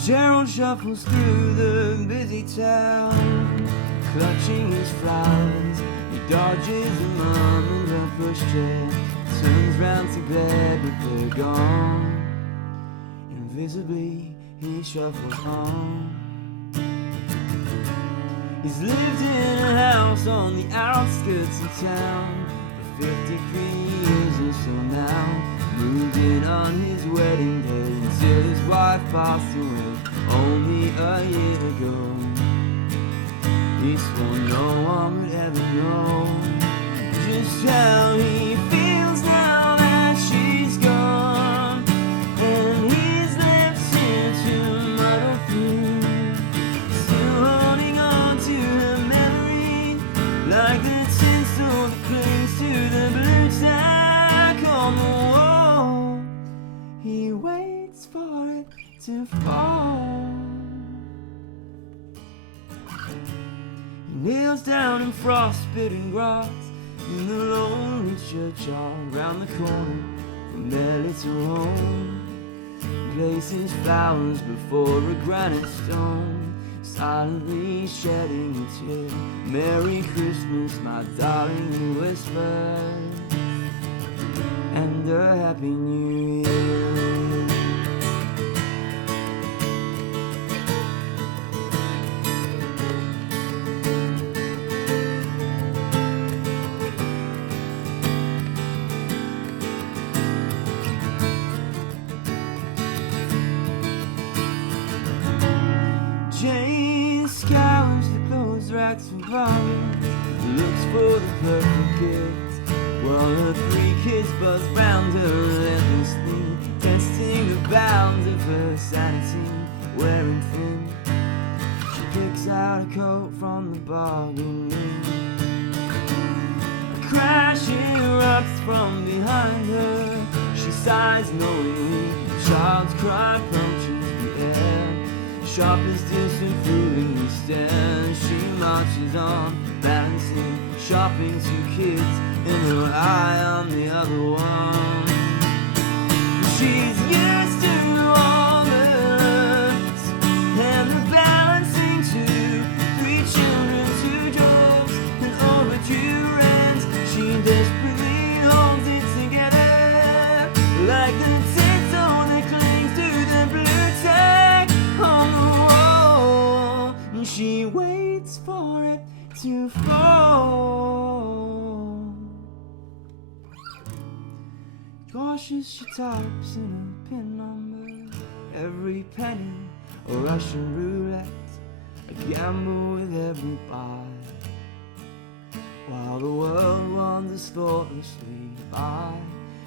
Gerald shuffles through the busy town, clutching his flowers. He dodges a mum and her pushchair, turns round to glare, but they're gone. Invisibly, he shuffles home. He's lived in a house on the outskirts of town for 53 years or so now. Moved in on his wedding day until his wife passed away only a year ago. He swore no one would ever know just how he feels now that she's gone, and he's left here to muddle through, still holding on to her memory like the tinsel that clings to the blue tack on the wall. He waits for it to fall. He kneels down in frost-bitten grass in the lonely churchyard round the corner from their little home. Places flowers before a granite stone, silently shedding a tear. Merry Christmas, my darling, you whispered, and a Happy New Year. Jane scours the clothes racks for vomit, looks for the perfect gift, while her 3 kids buzz round her relentlessly, testing the bounds of her sanity, wearing thin. She picks out a coat from the bargain bin. A crash erupts from behind her. She sighs knowingly, a child's cry punctures the air. Sharpest distant food in the stand. She marches on, balancing, shopping 2 kids, and her eye on the other one. She's used to all the looks and the balancing 2, 3 children, 2 jobs, and over 2 rents. She desperately holds it together like the tinsel that clings to the blue tag on the wall. And she waits for it to fall. Cautious, she types in a pin number, every penny a Russian roulette, a gamble with every buy, while the world wanders thoughtlessly by.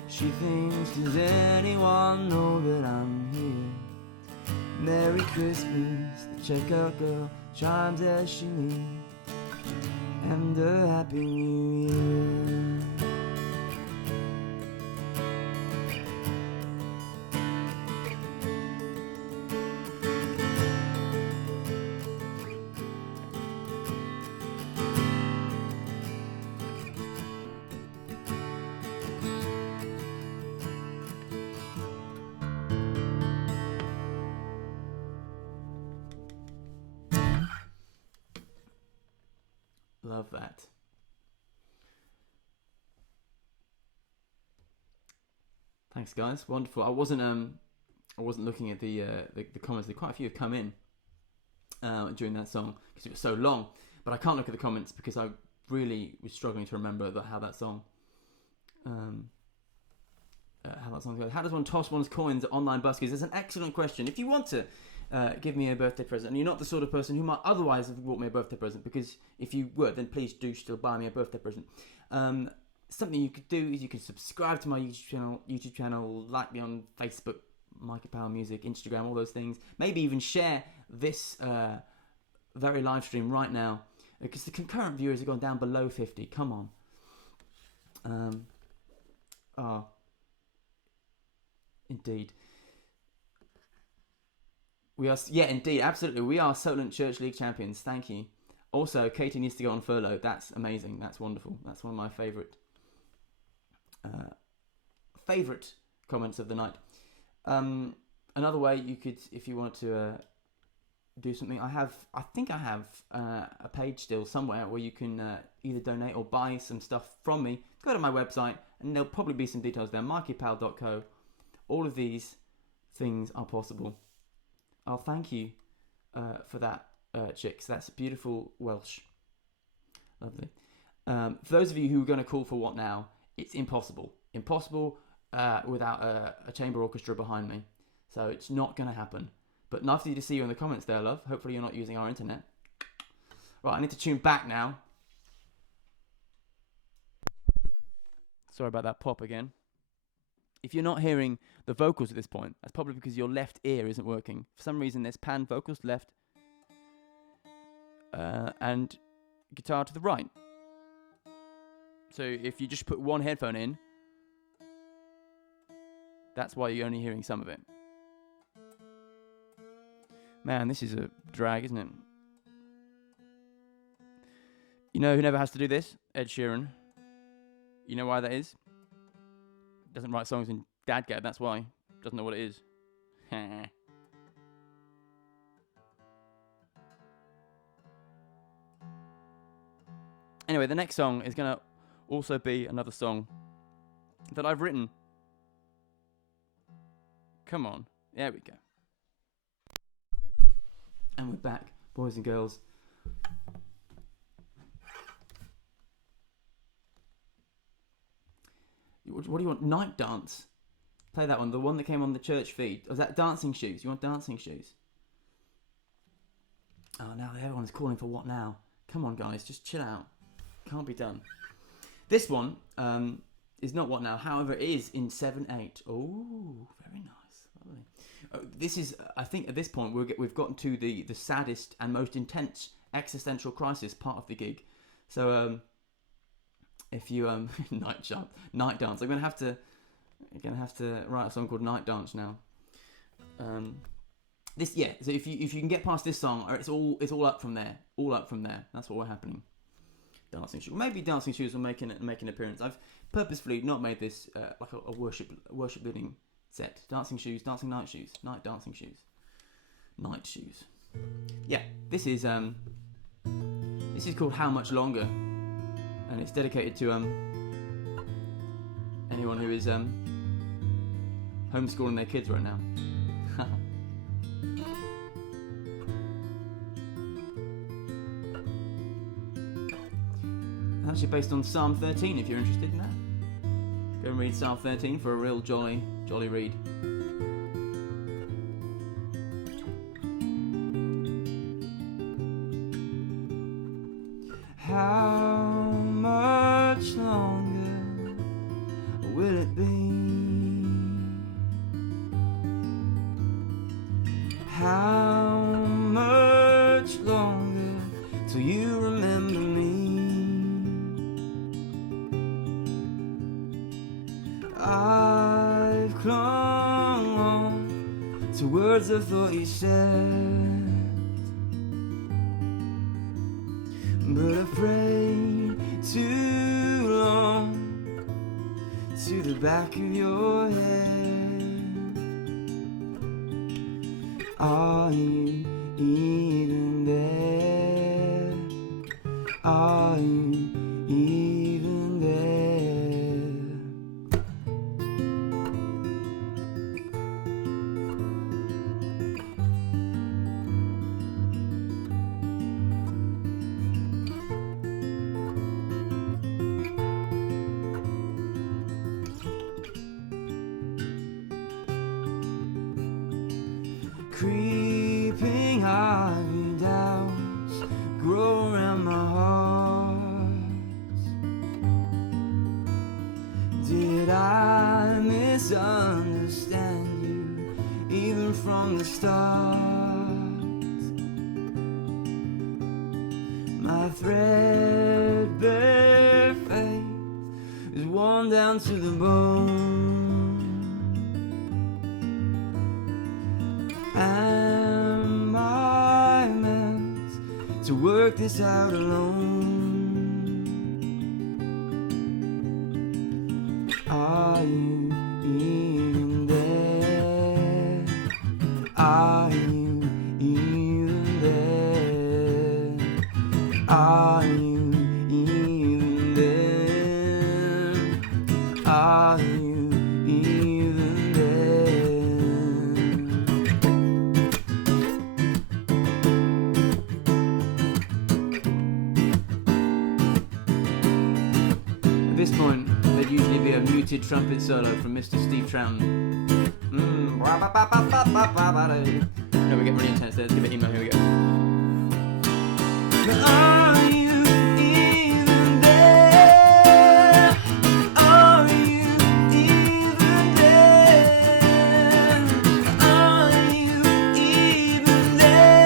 She thinks, does anyone know that I'm here? Merry Christmas, the checkout girl chimes as she leaves, and a Happy New Year. Love that. Thanks, guys. Wonderful. I wasn't looking at the comments. Quite a few have come in during that song because it was so long. But I can't look at the comments because I really was struggling to remember how that song goes. How does one toss one's coins at online buskers? It's an excellent question. If you want to give me a birthday present, and you're not the sort of person who might otherwise have bought me a birthday present, because if you would, then please do still buy me a birthday present. Something you could do is you can subscribe to my YouTube channel, like me on Facebook, Mikey Power Music, Instagram, all those things. Maybe even share this very live stream right now, because the concurrent viewers have gone down below 50. Come on. Indeed. We are, yeah, indeed, absolutely. We are Solent Church League champions. Thank you. Also, Katie needs to go on furlough. That's amazing. That's wonderful. That's one of my favourite comments of the night. Another way you could, if you want to do something, I think I have a page still somewhere where you can either donate or buy some stuff from me. Go to my website, and there'll probably be some details there. mikeypal.co. All of these things are possible. Oh, thank you for that, chicks. That's beautiful Welsh. Lovely. For those of you who are going to call for what now, it's impossible. Impossible without a chamber orchestra behind me. So it's not going to happen. But nice to see you in the comments there, love. Hopefully you're not using our internet. Right, I need to tune back now. Sorry about that pop again. If you're not hearing the vocals at this point, that's probably because your left ear isn't working. For some reason, there's pan vocals left and guitar to the right. So if you just put one headphone in, that's why you're only hearing some of it. Man, this is a drag, isn't it? You know who never has to do this? Ed Sheeran. You know why that is? Doesn't write songs in Dadgad, that's why. Doesn't know what it is. Anyway, the next song is going to also be another song that I've written. Come on. There we go. And we're back, boys and girls. What do you want? Night Dance? Play that one, the one that came on the church feed. Was that Dancing Shoes? You want Dancing Shoes? Oh, now everyone's calling for what now? Come on, guys, just chill out. Can't be done. This one is not what now. However, it is in 7/8. Oh, very nice. Lovely. This is, I think, at this point we've gotten to the saddest and most intense existential crisis part of the gig. So if you night dance, I'm gonna have to write a song called Night Dance now. So if you can get past this song, it's all up from there. All up from there. That's what we're happening. Dancing Shoes. Maybe Dancing Shoes will make an appearance. I've purposefully not made this like a worship leading set. Dancing Shoes, Dancing Night Shoes, Night Dancing Shoes, Night Shoes. Yeah, this is called How Much Longer, and it's dedicated to anyone who is homeschooling their kids right now. Actually based on Psalm 13 if you're interested in that. Go and read Psalm 13 for a real jolly read. How much longer will it be? How much longer till you remember me? I've clung on to words I thought you said, but afraid too long to the back of your head. Are you even there? Are you even there? Creeping ivy doubts grow around my heart. Did I misunderstand you even from the start? My threadbare faith is worn down to the bone. Am I meant to work this out alone? Are you even there? Are you even there? Are you even there? Are you even there? At this point, there'd usually be a muted trumpet solo from Mr. Steve Troughton. No, we get really intense there. Let's give it emo. Here we go. Are you even there? Are you even there? Are you even there?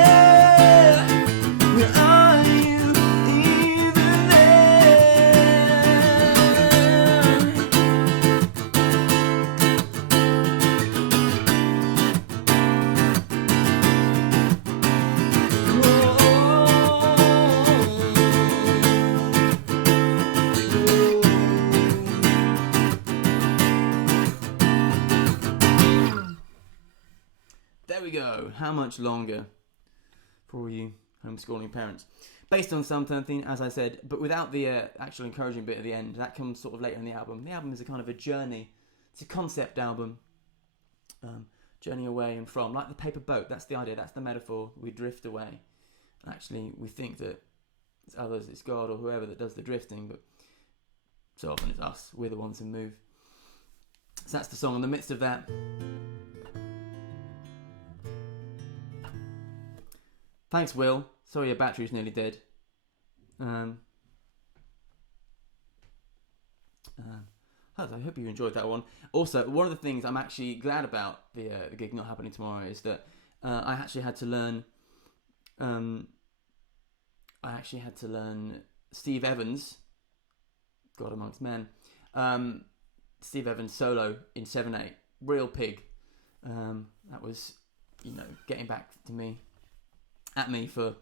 Are you even There we go. How much longer for all you homeschooling parents? based on something, as I said, but without the actual encouraging bit at the end. That comes sort of later in the album. The album is a kind of a journey. It's a concept album. Journey away and from, like the paper boat. That's the idea. That's the metaphor. We drift away. Actually, we think that it's others, it's God or whoever that does the drifting, but so often it's us. We're the ones who move. So that's the song. In the midst of that, thanks, Will. Sorry your battery's nearly dead. I hope you enjoyed that one. Also, one of the things I'm actually glad about the gig not happening tomorrow is that I actually had to learn. Steve Evans, God Amongst Men. Steve Evans solo in 7/8, real pig. That was, getting back at me for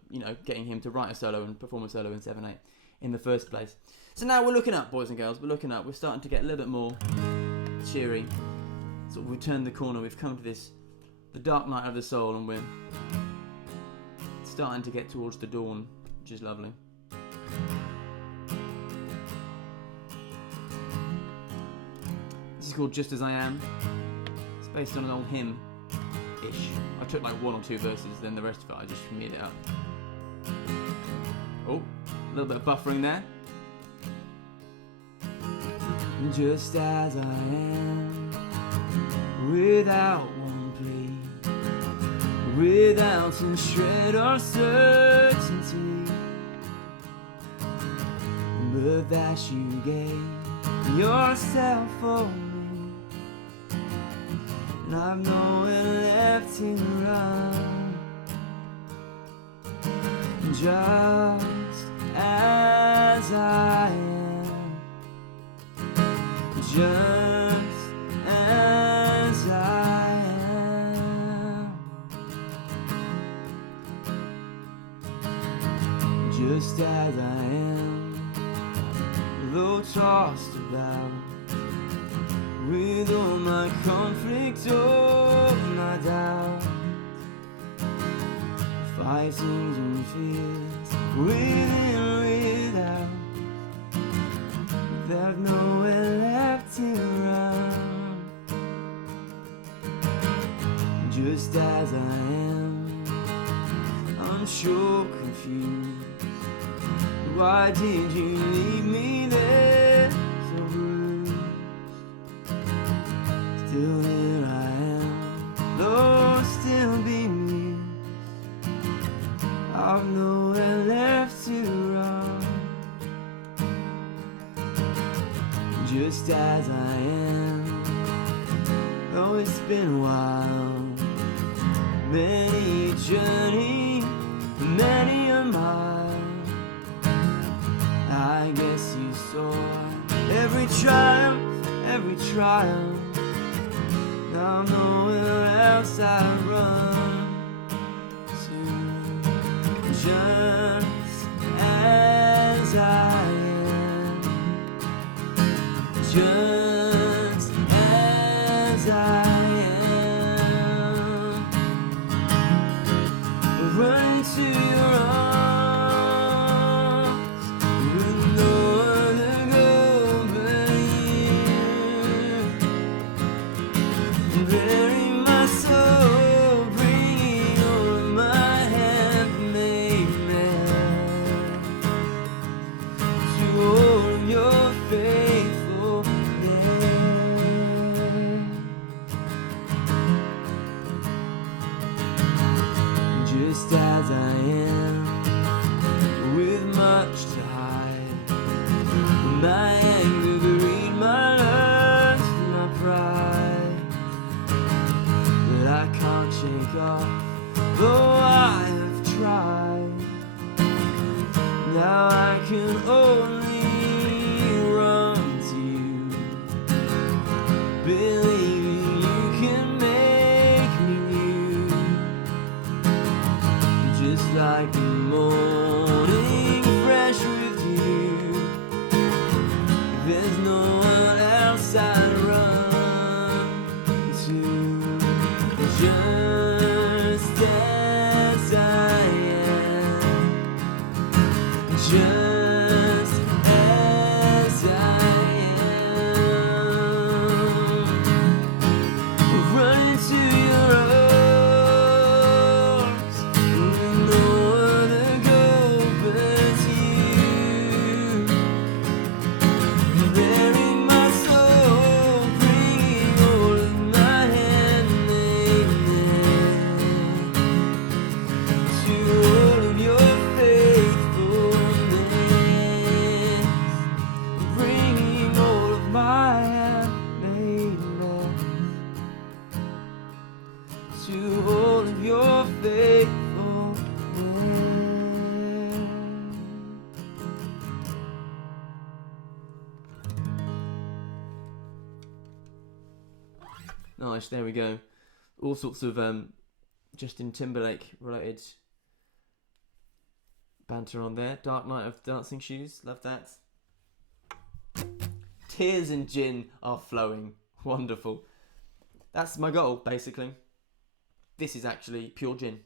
getting him to write a solo and perform a solo in 7/8 in the first place. So now we're looking up, boys and girls. We're looking up. We're starting to get a little bit more cheery. Sort of we turned the corner. We've come to the dark night of the soul, and we're starting to get towards the dawn, which is lovely. This is called Just As I Am. It's based on an old hymn-ish. I took like one or two verses, then the rest of it I just made it up. Oh, a little bit of buffering there. Just as I am, without one plea, without a shred of certainty, but that you gave yourself for me, and I've nowhere left to run. Just as I am, just as I am, just as I am, though tossed about with all my conflict, all my doubt, fightings and fears within and without. There's nowhere left to run. Just as I am, unsure, confused. Why did you leave me there so bruised? Still here I am, though still bemused. I've nowhere left to run. Just as I am, though it's been a while, many a journey, many a mile. I guess you saw every triumph, every triumph. Now nowhere else I run to. Just as I am, just as I am, running to your arms with no other goal but you. Burying my soul, bringing all my handmade man to all of your faithful name. Just as I am, with much to hide, my anger, greed, my lust, my pride, that I can't shake off, though I have tried. Now I can only run to you, believing you can make me new. Just like the morning, fresh with you. There's no one else I'd run to. Just as I am, Nice, there we go. All sorts of Justin Timberlake related banter on there. Dark Knight of Dancing Shoes, love that. Tears and gin are flowing. Wonderful. That's my goal, basically. This is actually pure gin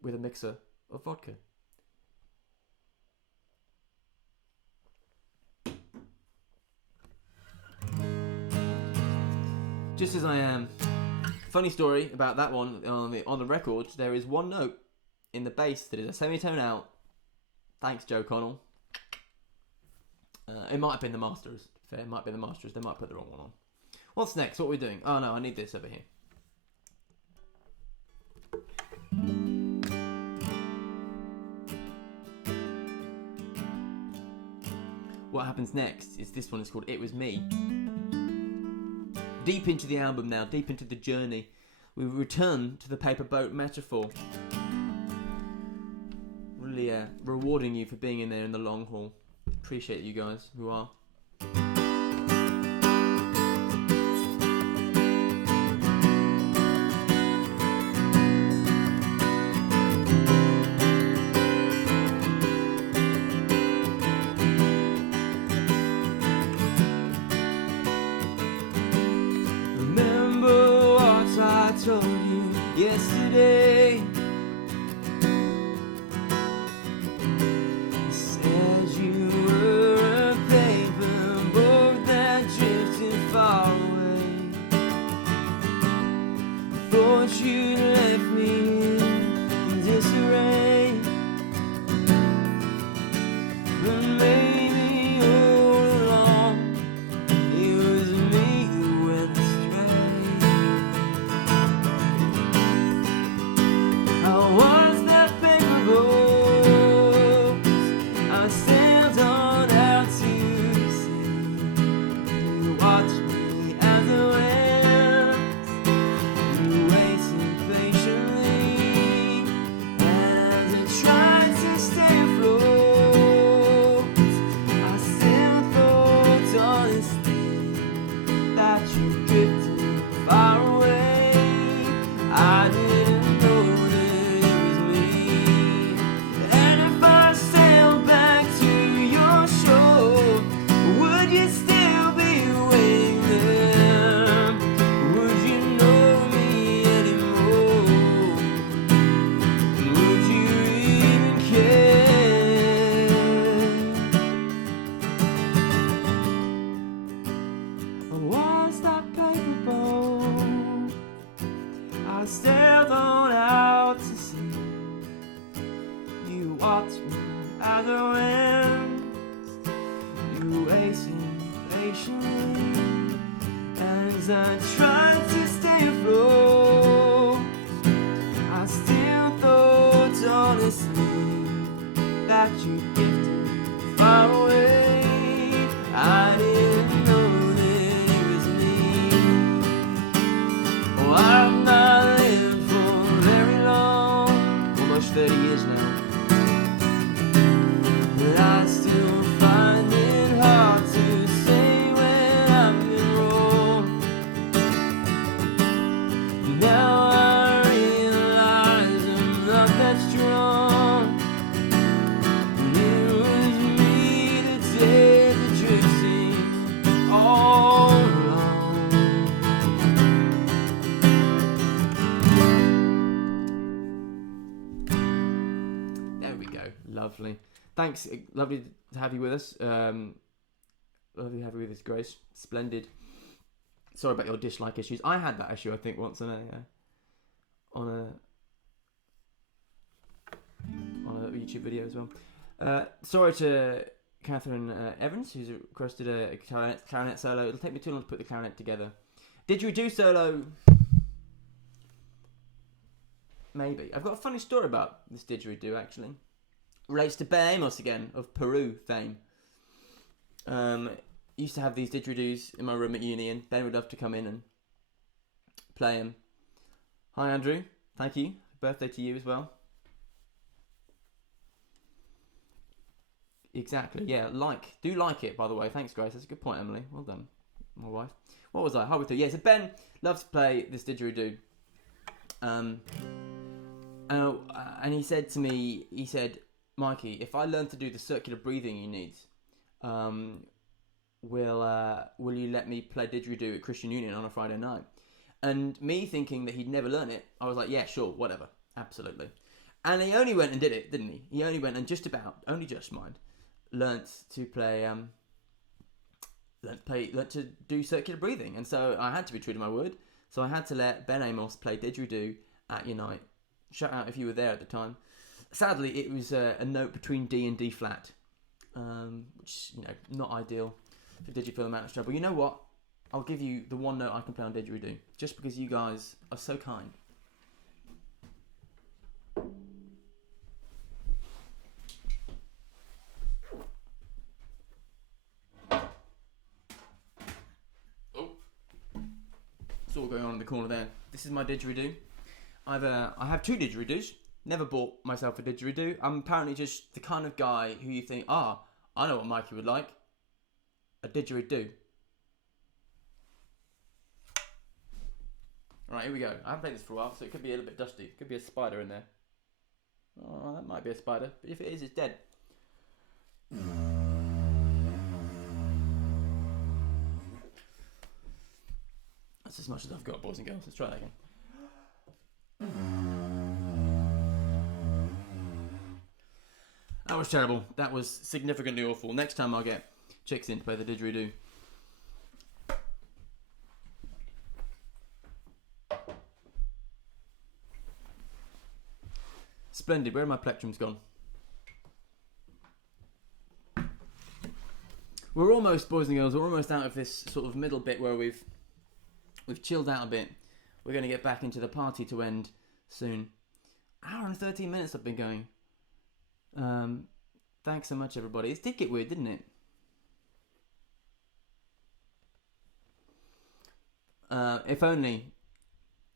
with a mixer of vodka. Just as I am. Funny story about that one on the record. There is one note in the bass that is a semitone out. Thanks, Joe Connell. It might have been the Masters. Fair, it might be the Masters. They might put the wrong one on. What's next? What are we doing? Oh no, I need this over here. What happens next is this one is called It Was Me. Deep into the album now, deep into the journey. We return to the paper boat metaphor. Really rewarding you for being in there in the long haul. Appreciate you guys who are. Remember what I told you yesterday. Said you were a paper boat that drifted far away. Thought you'd left me in disarray, but maybe all along it was me who went astray. I was that paper boat I sailed on out to sea. You watched me as I went. You waited patiently as I tried to stay afloat. I still thought honestly that you drifted far away. I didn't know that it was me. And if I sailed back to your shore, would you still be waiting there? Would you know me anymore? Would you even care? Was that paper boat I sailed on out to sea? You watched me as I went. You waited patiently as I tried to stay afloat. I still thought honestly that you drifted far away. I didn't know that it was me. Oh, I've not lived for very long, almost 30 years now. But I still find it hard to say when I've been wrong. Now I realize I'm not that strong. And it was me that did the drifting all along. There we go. Lovely. Thanks. Lovely to have you with us. Lovely to have you with us, Grace. Splendid. Sorry about your dislike issues. I had that issue, I think, once on a YouTube video as well. Sorry to Catherine Evans, who's requested a clarinet solo. It'll take me too long to put the clarinet together. Didgeridoo solo? Maybe. I've got a funny story about this didgeridoo, actually. Relates to Ben Amos again, of Peru fame. Used to have these didgeridoos in my room at uni, and Ben would love to come in and play them. Hi, Andrew. Thank you. Birthday to you as well. Exactly. Yeah, do like it, by the way. Thanks, Grace. That's a good point, Emily. Well done. my wife. What was I? Halfway through. Yeah, so Ben loves to play this didgeridoo. And he said to me, Mikey, if I learn to do the circular breathing you need, will you let me play didgeridoo at Christian Union on a Friday night? And me thinking that he'd never learn it, I was like, yeah, sure, whatever, absolutely. And he only went and did it, didn't he? He only went and only just learnt to play, learnt to do circular breathing. And so I had to be true to my word. So I had to let Ben Amos play didgeridoo at Unite. Shout out if you were there at the time. Sadly, it was a note between D and D flat, which, not ideal for Did You Feel the Mountain's Trouble. You know what? I'll give you the one note I can play on didgeridoo, just because you guys are so kind. Oh, it's all going on in the corner there. This is my didgeridoo. I have two didgeridoos. Never bought myself a didgeridoo. I'm apparently just the kind of guy who you think, I know what Mikey would like. A didgeridoo. Alright, here we go. I haven't played this for a while, so it could be a little bit dusty. It could be a spider in there. Oh, that might be a spider. But if it is, it's dead. That's as much as I've got, boys and girls. Let's try that again. That was terrible. That was significantly awful. Next time I'll get chicks in to play the didgeridoo. Splendid. Where are my plectrums gone? We're almost, boys and girls, we're almost out of this sort of middle bit where we've chilled out a bit. We're going to get back into the party to end soon. Hour and 13 minutes I've been going. Thanks so much, everybody. It did get weird, didn't it? If only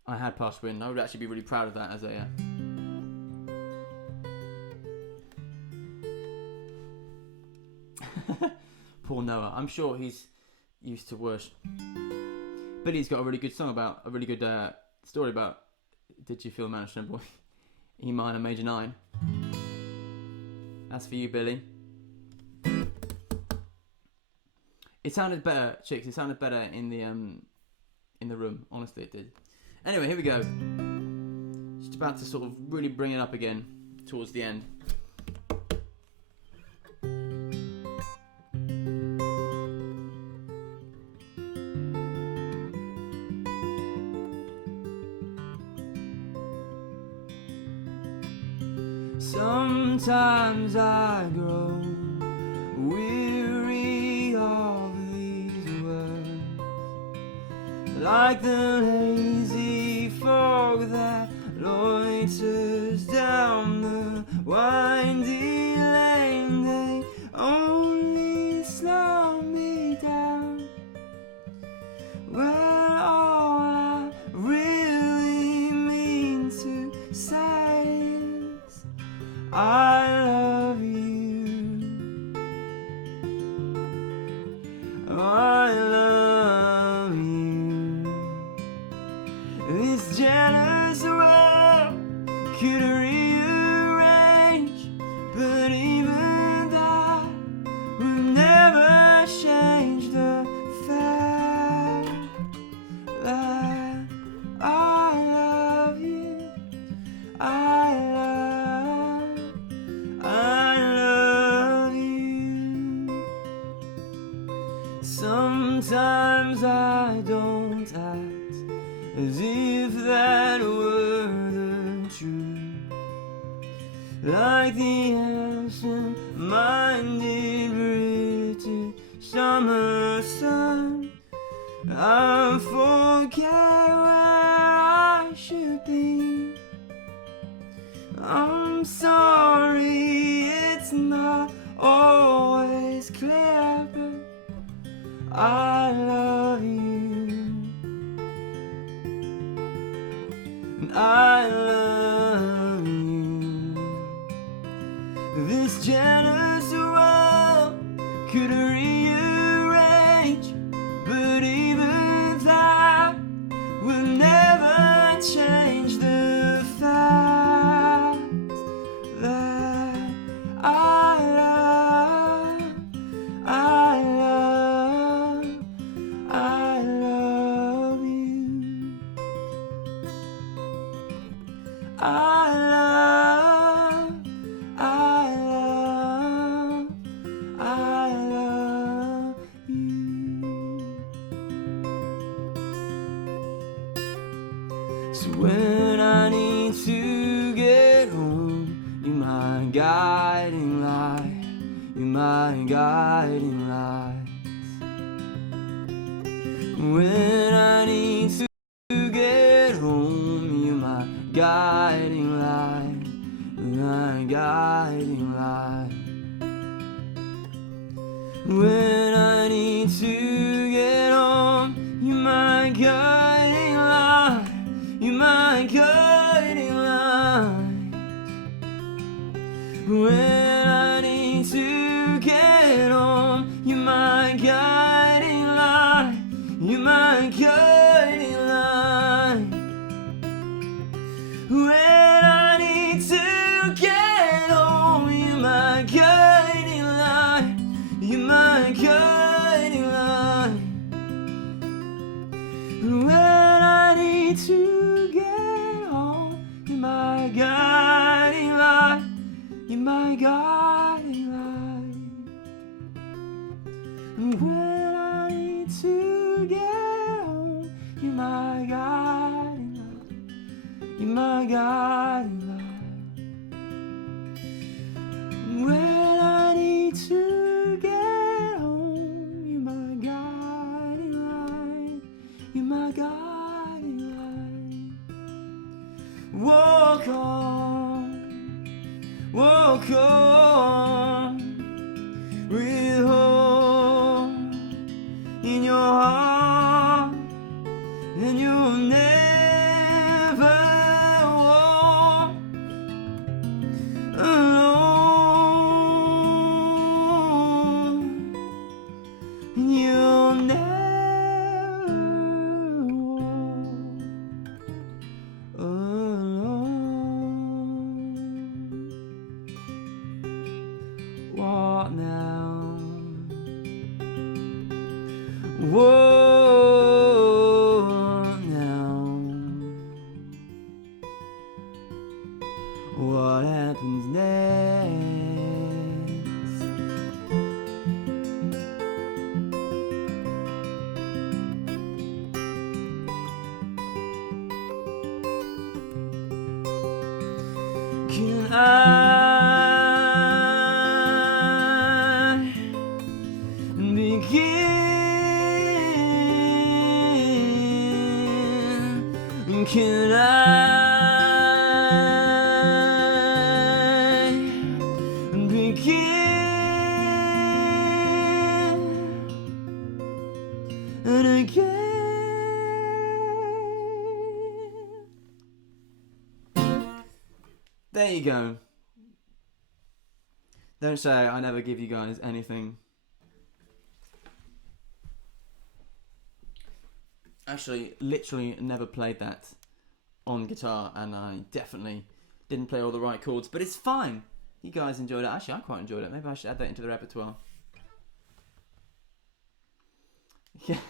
I had passed win, I would actually be really proud of that as a... Poor Noah. I'm sure he's used to worse. Billy's got a really good story about Did You Feel Managed Boy? E minor major 9. That's for you, Billy. It sounded better, chicks. It sounded better in the room. Honestly, it did. Anyway, here we go. Just about to sort of really bring it up again towards the end. Sometimes I grow weary of these words, like the lazy fog that loiters down the windy lane. They only slow me down, where all I really mean to say is I love you. I love you. This jealous world could rearrange, but even that would never change the fact that I love you. I love you. Sometimes I don't act as if that were the truth, like the absent-minded British summer sun. I forget where I should be. I'm sorry, it's not always clear, but I love you. And I love you. This jealous world could rearrange, but So when I need to get home, you're my guiding light, you're my guiding light. When I need to get home, you're my guiding light, my guiding light. When I need to get home, you're my guiding light, you're my guiding light. When I need to get home, you're my guiding light, you're my guiding light. When I need to get home, you're my guiding light, you're my guiding light. When I need to get home, you're my guiding light, you're my guiding light. When I need to get home, you're my guiding light, you're my guiding light. When I need to get home, you're my guiding light, you're my guiding light. Walk on, with hope in your heart, and you'll never walk alone, and you'll never walk alone. Walk now, walk now. What happens next? Can I begin? Can I begin and again? There you go. Don't say I never give you guys anything. Actually, literally never played that on guitar, and I definitely didn't play all the right chords, but it's fine. You guys enjoyed it. Actually, I quite enjoyed it. Maybe I should add that into the repertoire. Yeah,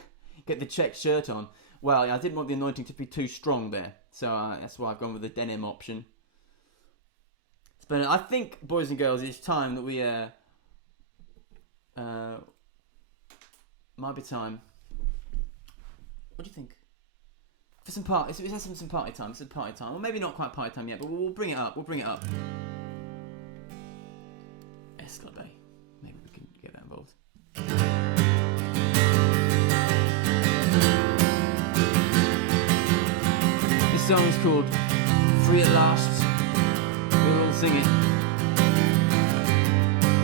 get the checked shirt on. Well, I didn't want the anointing to be too strong there, so that's why I've gone with the denim option. But I think, boys and girls, it's time that we might be time. What do you think? For some party, it's some party time. It's party time. Well, maybe not quite party time yet, but we'll bring it up. We'll bring it up. Escalade. Maybe we can get that involved. This song is called "Free at Last." We'll all sing it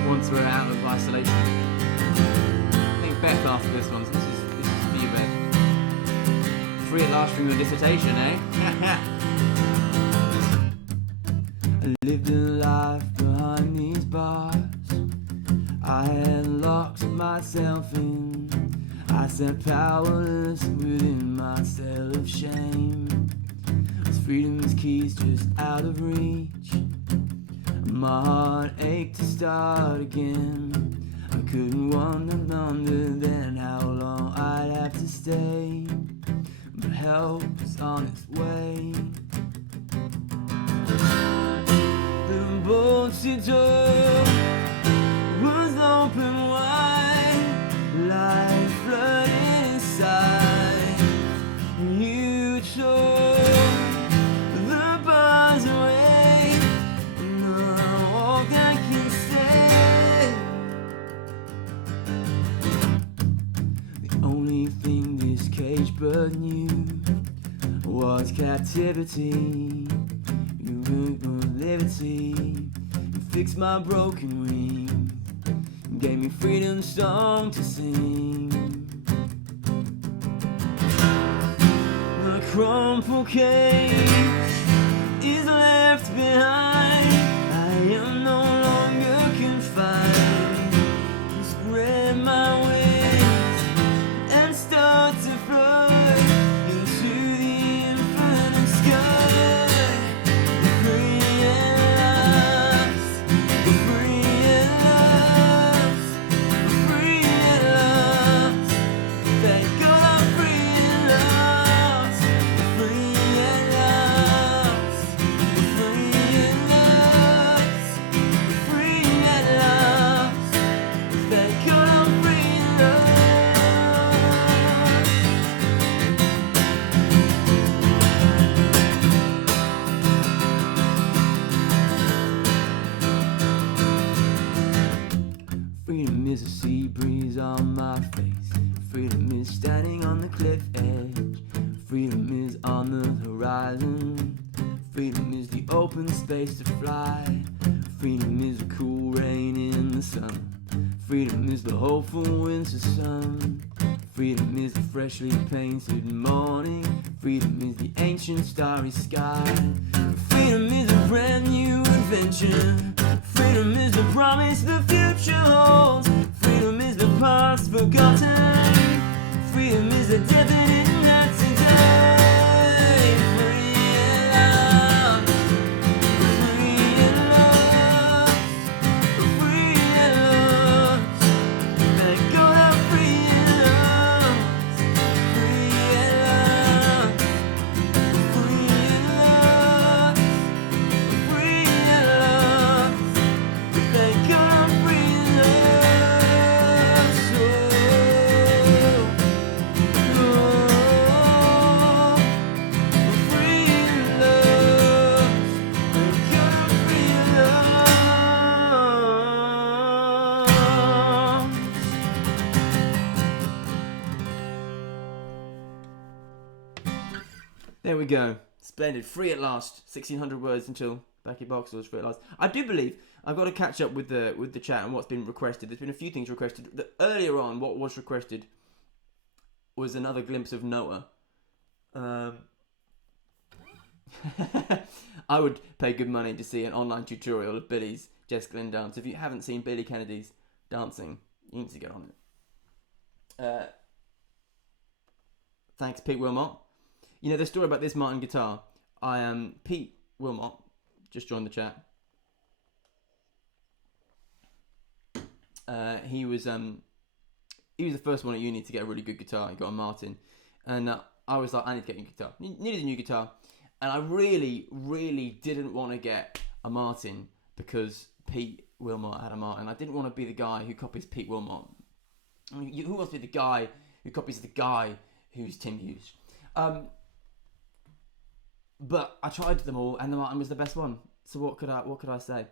once we're out of isolation. I think Beth asked for this one, so this is for you, Beth. Free at last from your dissertation, eh? I lived a life behind these bars. I had locked myself in. I sat powerless within my cell of shame. As freedom's keys just out of reach, my heart ached to start again. I couldn't wonder then how long I'd have to stay, but help was on its way. The bolted door was open wide, light flooded inside. You chose Only thing this cage bird knew was captivity. You took my liberty, you fixed my broken wing, gave me freedom's song to sing. The crumpled cage is left behind. I am no longer confined. Spread my wings and start to fly into the infinite sky. Free at last, free at last, free at last. Thank God I'm free at last, free at last, free at last, free at last. Thank God I'm free at last. Freedom is a sea breeze on my face. Freedom is standing on the cliff edge. Freedom is on the horizon. Freedom is the open space to fly. Freedom is the cool rain in the sun. Freedom is the hopeful winter sun. Freedom is the freshly painted morning. Freedom is the ancient starry sky. Freedom is a brand new adventure. Freedom is the promise the future holds. Freedom is the past forgotten. Freedom is a definite not today. Free at last, free at last, free at last. Thank God I'm free at last, free at last, free at last, free at last. Thank God I'm free at last. Free at last. Thank God I'm free at last. There we go. Splendid. Free at last. 1,600 words until Becky Boxer was free at last. I do believe I've got to catch up with the chat and what's been requested. There's been a few things requested. Earlier on, what was requested was another glimpse of Noah. I would pay good money to see an online tutorial of Billy's Jess Glynn dance. If you haven't seen Billy Kennedy's dancing, you need to get on it. Thanks, Pete Wilmot. You know the story about this Martin guitar. Pete Wilmot just joined the chat. He was the first one at uni to get a really good guitar. He got a Martin, and I was like, I need to get a new guitar. Needed a new guitar, and I really, really didn't want to get a Martin because Pete Wilmot had a Martin. I didn't want to be the guy who copies Pete Wilmot. I mean, who wants to be the guy who copies the guy who's Tim Hughes? But I tried them all, and the Martin was the best one. So what could I say?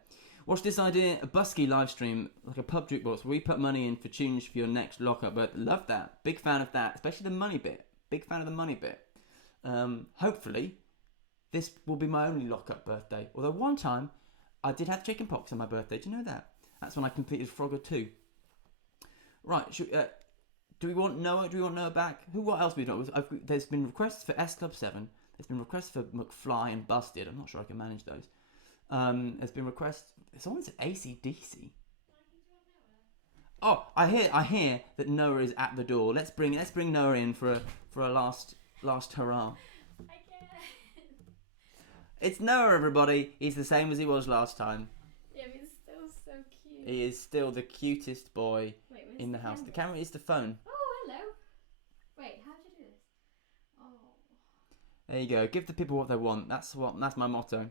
Watch this idea, a busky live stream, like a pub jukebox, where we put money in for tunes for your next lockup. But love that. Big fan of that, especially the money bit. Big fan of the money bit. Hopefully, this will be my only lockup birthday. Although one time, I did have chicken pox on my birthday. Do you know that? That's when I completed Frogger 2. Right, do we want Noah? Do we want Noah back? What else we do? There's been requests for S Club 7. There's been requests for McFly and Busted. I'm not sure I can manage those. There's been requests. Someone said AC/DC. Oh, I hear that Noah is at the door. Let's bring Noah in for a last hurrah. I can't. It's Noah, everybody. He's the same as he was last time. Yeah, but he's still so cute. He is still the cutest boy Wait, in the house. The camera is the phone. Oh, hello. Wait, how do you do this? Oh. There you go. Give the people what they want. That's my motto.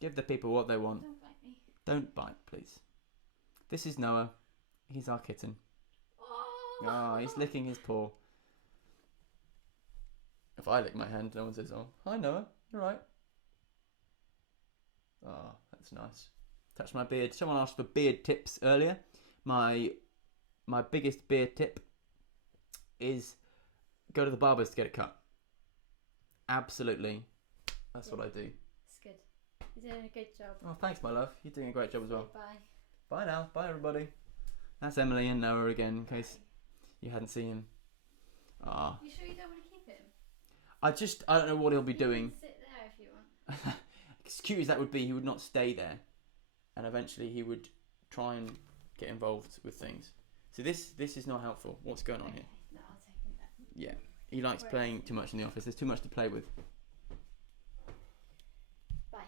Give the people what they want. Don't bite me. Don't bite, please. This is Noah. He's our kitten. Oh, he's licking his paw. If I lick my hand, no one says, "Oh, hi Noah, you're right." Oh, that's nice. Touch my beard. Someone asked for beard tips earlier. My biggest beard tip is go to the barber's to get it cut. Absolutely. That's what I do. It's good. You're doing a good job. Oh, thanks, my love. You're doing a great job as well. Bye. Bye now. Bye, everybody. That's Emily and Noah again, in case you hadn't seen him. Ah. You sure you don't want to keep him? I don't know what he'll be You doing. can sit there if you want. As cute as that would be, he would not stay there. And eventually he would try and get involved with things. So this is not helpful. What's going on here? No, I'll take him back. Yeah. He likes playing too much in the office. There's too much to play with. Bye.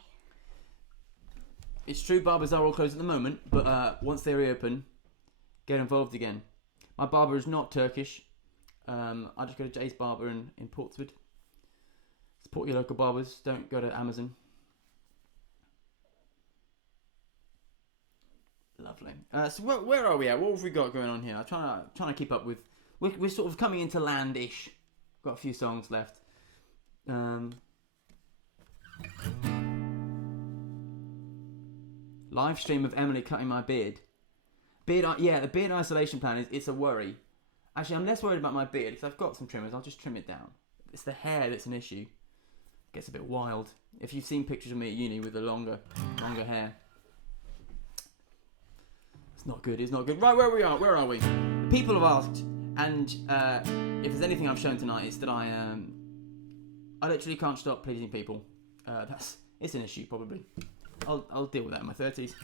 It's true barbers are all closed at the moment, but once they reopen, get involved again. My barber is not Turkish. I just go to Jay's Barber in Portswood. Support your local barbers. Don't go to Amazon. Lovely. So where are we at? What have we got going on here? I'm trying to keep up with. We're sort of coming into land-ish. Got a few songs left. Live stream of Emily cutting my beard. The beard isolation plan it's a worry. Actually, I'm less worried about my beard because I've got some trimmers. I'll just trim it down. It's the hair that's an issue. It gets a bit wild. If you've seen pictures of me at uni with the longer hair, it's not good. It's not good. Right, where are we? People have asked, and if there's anything I've shown tonight, it's that I literally can't stop pleasing people. It's an issue probably. I'll deal with that in my 30s.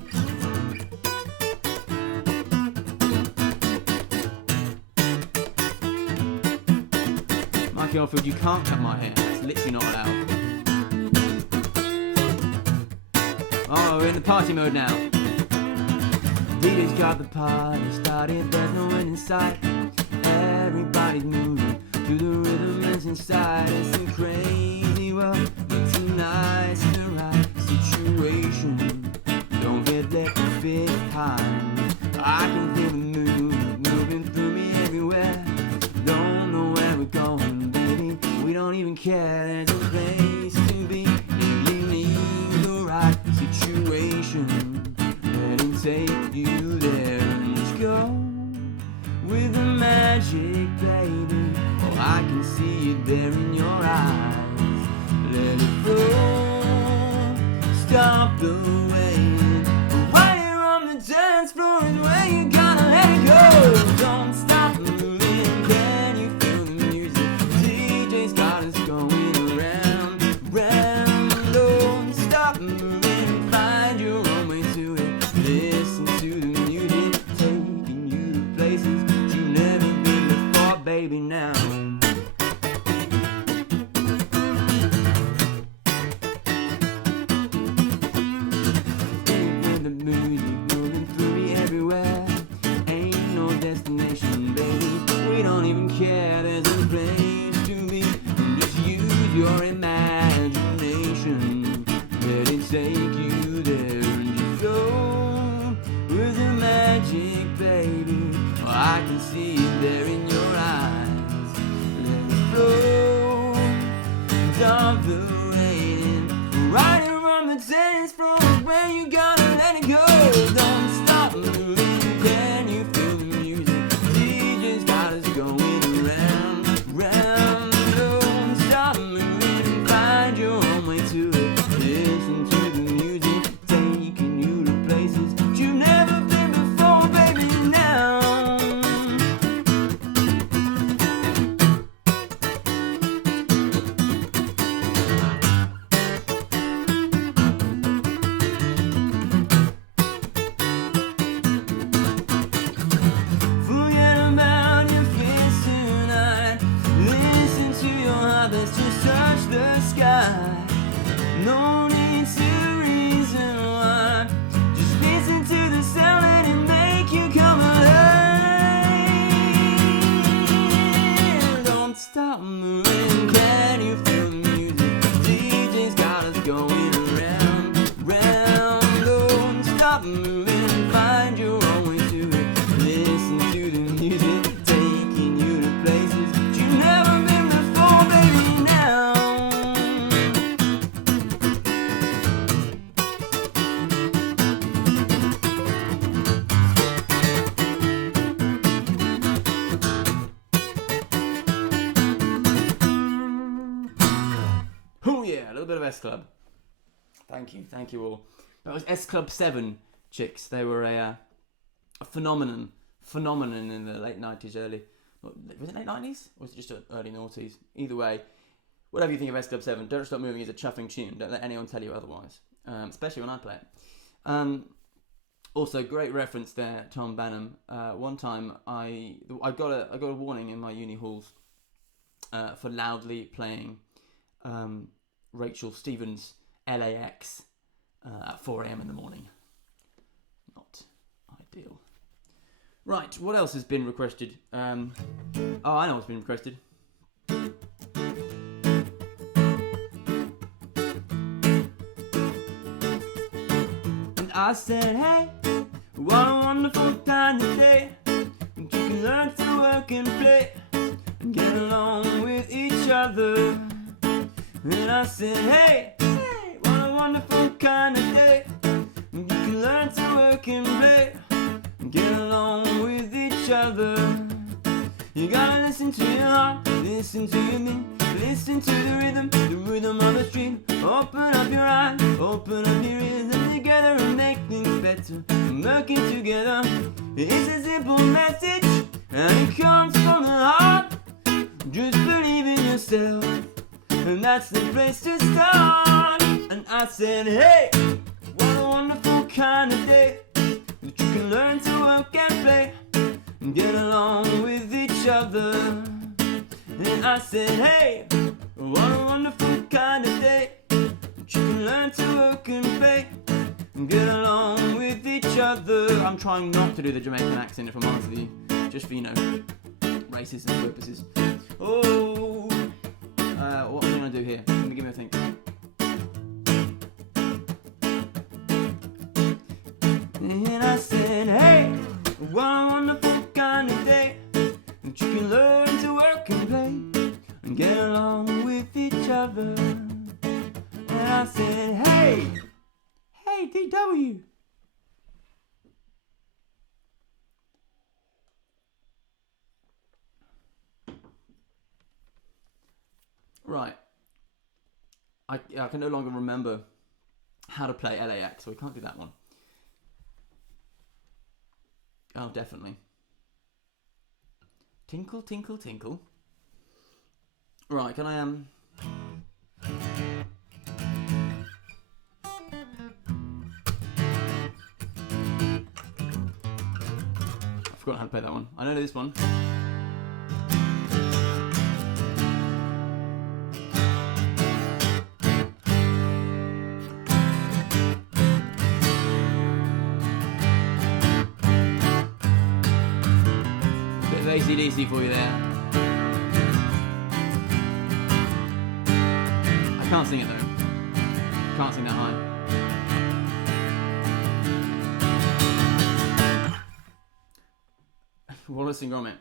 Mikey Oldfield, you can't cut my hair. That's literally not allowed. Oh, we're in the party mode now. DJ's got the party started, there's no end in sight. Everybody's moving to the rhythm that's inside. It's a crazy world, it's a nice and right situation. Don't get left behind. I can feel the mood moving through me everywhere. Don't know where we're going, baby. We don't even care. There's a place to be if you need the right situation. Let it take you there and just go with the magic, baby. Oh, I can see it there in your eyes. Let it go. Stop the waiting. While you're on the dance floor is where you gotta let it go. Don't stop moving. Can you feel the music? DJ's got us going around, round. Don't stop moving. Find your own way to it. Listen to the music, taking you to places you've never been before, baby. Now. Your imagination, let it take you there and just go with the magic, baby. Oh, I can see it there in your eyes. Let it flow, stop the rain. Right around the dance floor is where you gotta let it go. Don't stop moving. Can you feel the music? DJ's got us going around, round. Don't stop moving. Find your own way to it. Listen to the music, taking you to places you've never been before, baby. Now. Forget about your fears tonight. Listen to your heart that's just touched the sky. No need to reason why. Just listen to the sound and it make you come alive. Don't stop moving. Can you feel the music? DJ's got us going around, round. Don't stop moving. Find your own way to it. Listen to the music, taking you to places you've never been before, baby. Now. bit of S Club. Thank you all. That was S Club 7 chicks. They were a phenomenon in the late 90s, was it late 90s? Or was it just early noughties? Either way, whatever you think of S Club 7, Don't Stop Moving is a chuffing tune. Don't let anyone tell you otherwise, especially when I play it. Also, great reference there, Tom Banham. One time I got a warning in my uni halls for loudly playing Rachel Stevens' LAX at 4 a.m. in the morning. Not ideal. Right, what else has been requested? I know what's been requested. And I said, hey, what a wonderful kind of day. You can learn to work and play and get along with each other. And I said, hey, what a wonderful kind of day. You can learn to work and play and get along with each other. You gotta listen to your heart, listen to your beat, listen to the rhythm of the stream. Open up your eyes, open up your ears, and together and make things better. Working together, it's a simple message, and it comes from the heart. Just believe in yourself, and that's the place to start. And I said, hey, what a wonderful kind of day that you can learn to work and play and get along with each other. And I said, hey, what a wonderful kind of day that you can learn to work and play and get along with each other. I'm trying not to do the Jamaican accent, if I'm honest with you, just for, racism purposes. Oh, what am I going to do here? Let me give me a think. And I said, hey, what a wonderful kind of day that you can learn to work and play and get along with each other. And I said, hey, DW. Right. I can no longer remember how to play LAX, so we can't do that one. Oh, definitely. Tinkle, tinkle, tinkle. Right, can I I've forgotten how to play that one. I know this one. AC/DC for you there. I can't sing it though. Can't sing that high. Wallace and Gromit.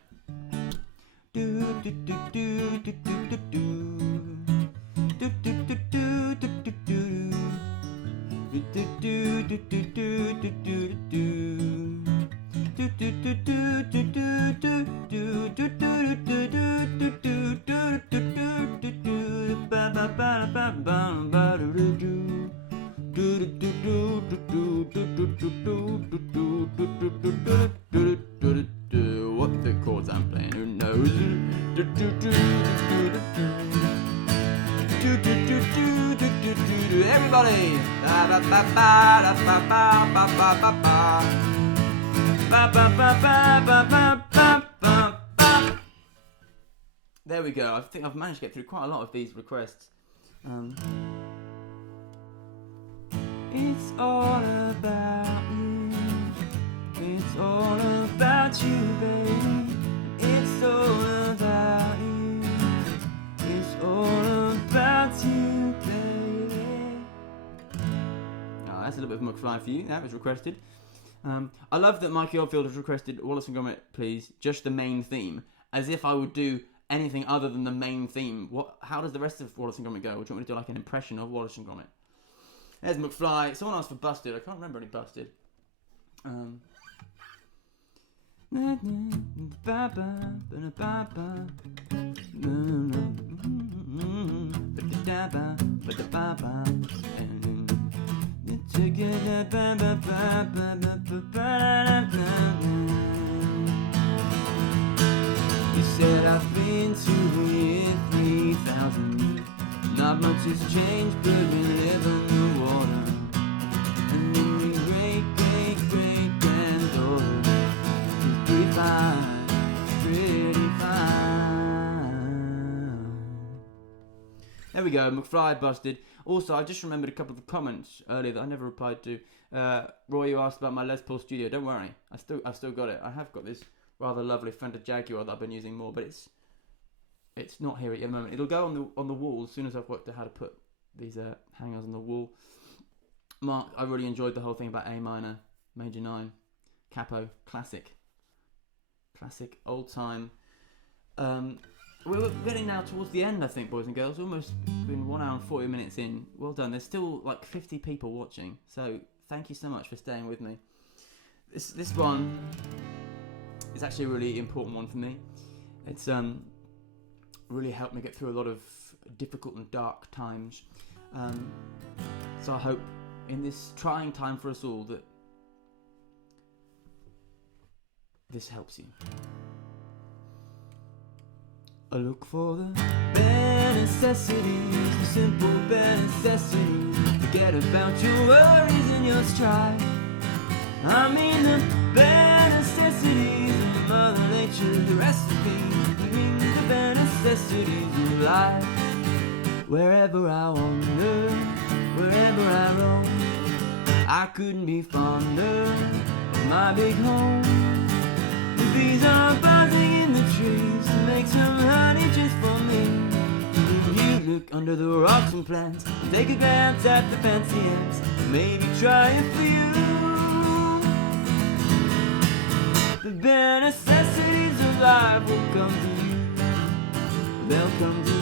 What the chords I'm playing, who knows? Everybody! There we go. I think I've managed to get through quite a lot of these requests. It's all about you. It's all about you, baby. It's all about you. It's all about you, baby. Oh, that's a little bit of McFly for you. That was requested. I love that Mikey Oldfield has requested Wallace and Gromit, please, just the main theme. As if I would do anything other than the main theme. How does the rest of Wallace and Gromit go? Or do you want me to do like an impression of Wallace and Gromit? There's McFly. Someone asked for Busted. I can't remember any Busted. You said I've been to here 3,000. Not much has changed, but we live on the water. And then your great-great-great-granddaughter is pretty fine, pretty fine. There we go, McFly busted. Also, I just remembered a couple of comments earlier that I never replied to. Roy, you asked about my Les Paul Studio. Don't worry, I've still got it. I have got this rather lovely Fender Jaguar that I've been using more, but it's not here at the moment. It'll go on the wall as soon as I've worked out how to put these hangers on the wall. Mark, I really enjoyed the whole thing about A minor, major 9, capo, classic, old time. We're getting now towards the end, I think, boys and girls. Almost been 1 hour and 40 minutes in. Well done. There's still like 50 people watching, so thank you so much for staying with me. This one is actually a really important one for me. It's really helped me get through a lot of difficult and dark times. So I hope in this trying time for us all that this helps you. I look for the bare necessities, the simple bare necessities. Forget about your worries and your strife. I mean the bare necessities of Mother Nature's recipe. I mean the bare necessities of life. Wherever I wander, wherever I roam, I couldn't be fonder of my big home. The bees are buzzing in the trees to make some honey just for me. If you look under the rocks and plants, take a glance at the fancy ants, maybe try it for you. The bare necessities of life will come to you. They'll come to you.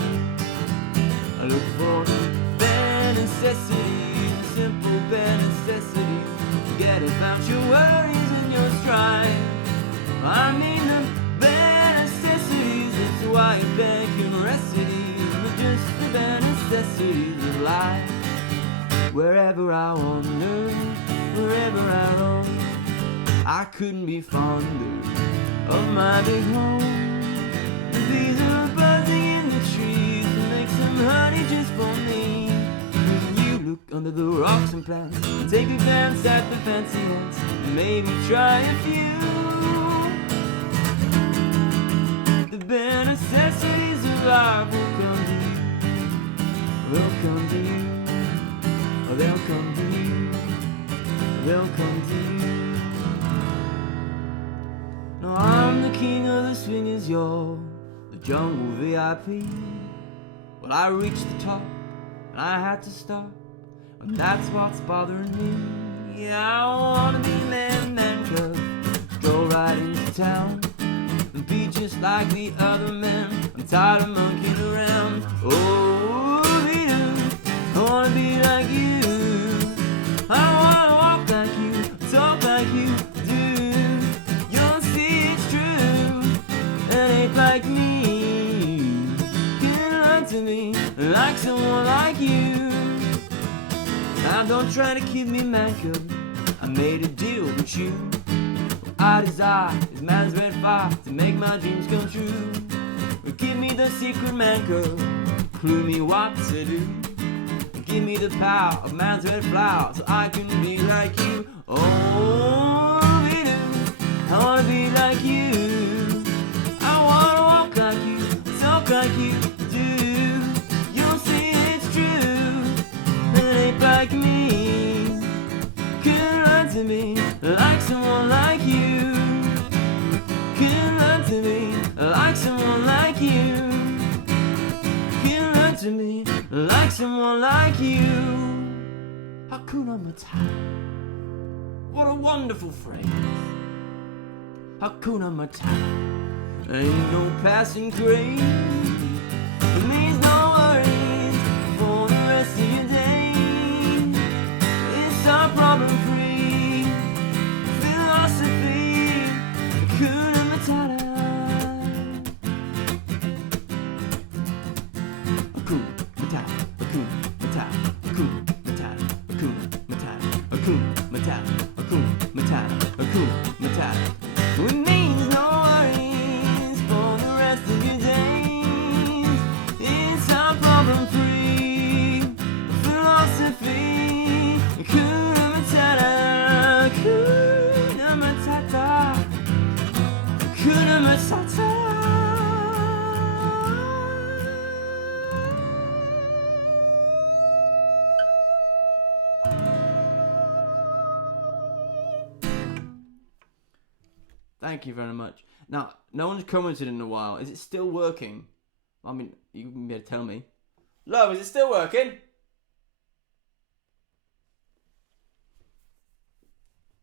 I look for the bare necessities, the simple bare necessities. Forget about your worries and your strife. I mean the bare necessities, that's why you beg humorities, but just the bare necessities of life. Wherever I wander, wherever I roam, I couldn't be fonder of my big home. The bees are buzzing in the trees to make some honey just for me. When you look under the rocks and plants, and take a glance at the fancy ants, and maybe try a few. The bare necessities of life will come to you. They'll come to you. They'll come to you. They'll come to you. No, I'm the king of the swingers, you're the jungle VIP. Well, I reached the top and I had to stop, and that's what's bothering me. Yeah, I wanna be man cub, stroll right into town and be just like the other men. I'm tired of monkeying around. Oh, I wanna be like you. I wanna walk like you, talk like you do. You'll see it's true, and ain't like me. Can run to me like someone like you. Now don't try to keep me man cub. I made a deal with you. I desire is man's red fire to make my dreams come true. But give me the secret man cub, clue me what to do. Give me the power of man's red flower so I can be like you. Oh, I wanna be like you. I wanna walk like you, talk like you do. You'll see it's true, it ain't like me. Can run to me like someone like you. Can run to me like someone like you. Can run to me like someone like you. Hakuna Matata. What a wonderful phrase. Hakuna Matata. Ain't no passing craze. It means no worries for the rest of your day. It's our problem-free philosophy. Hakuna Matata. Hakuna Matata. Hakuna Matata. Thank you very much. Now, no one's commented in a while. Is it still working? I mean, you can be able to tell me. Love, is it still working?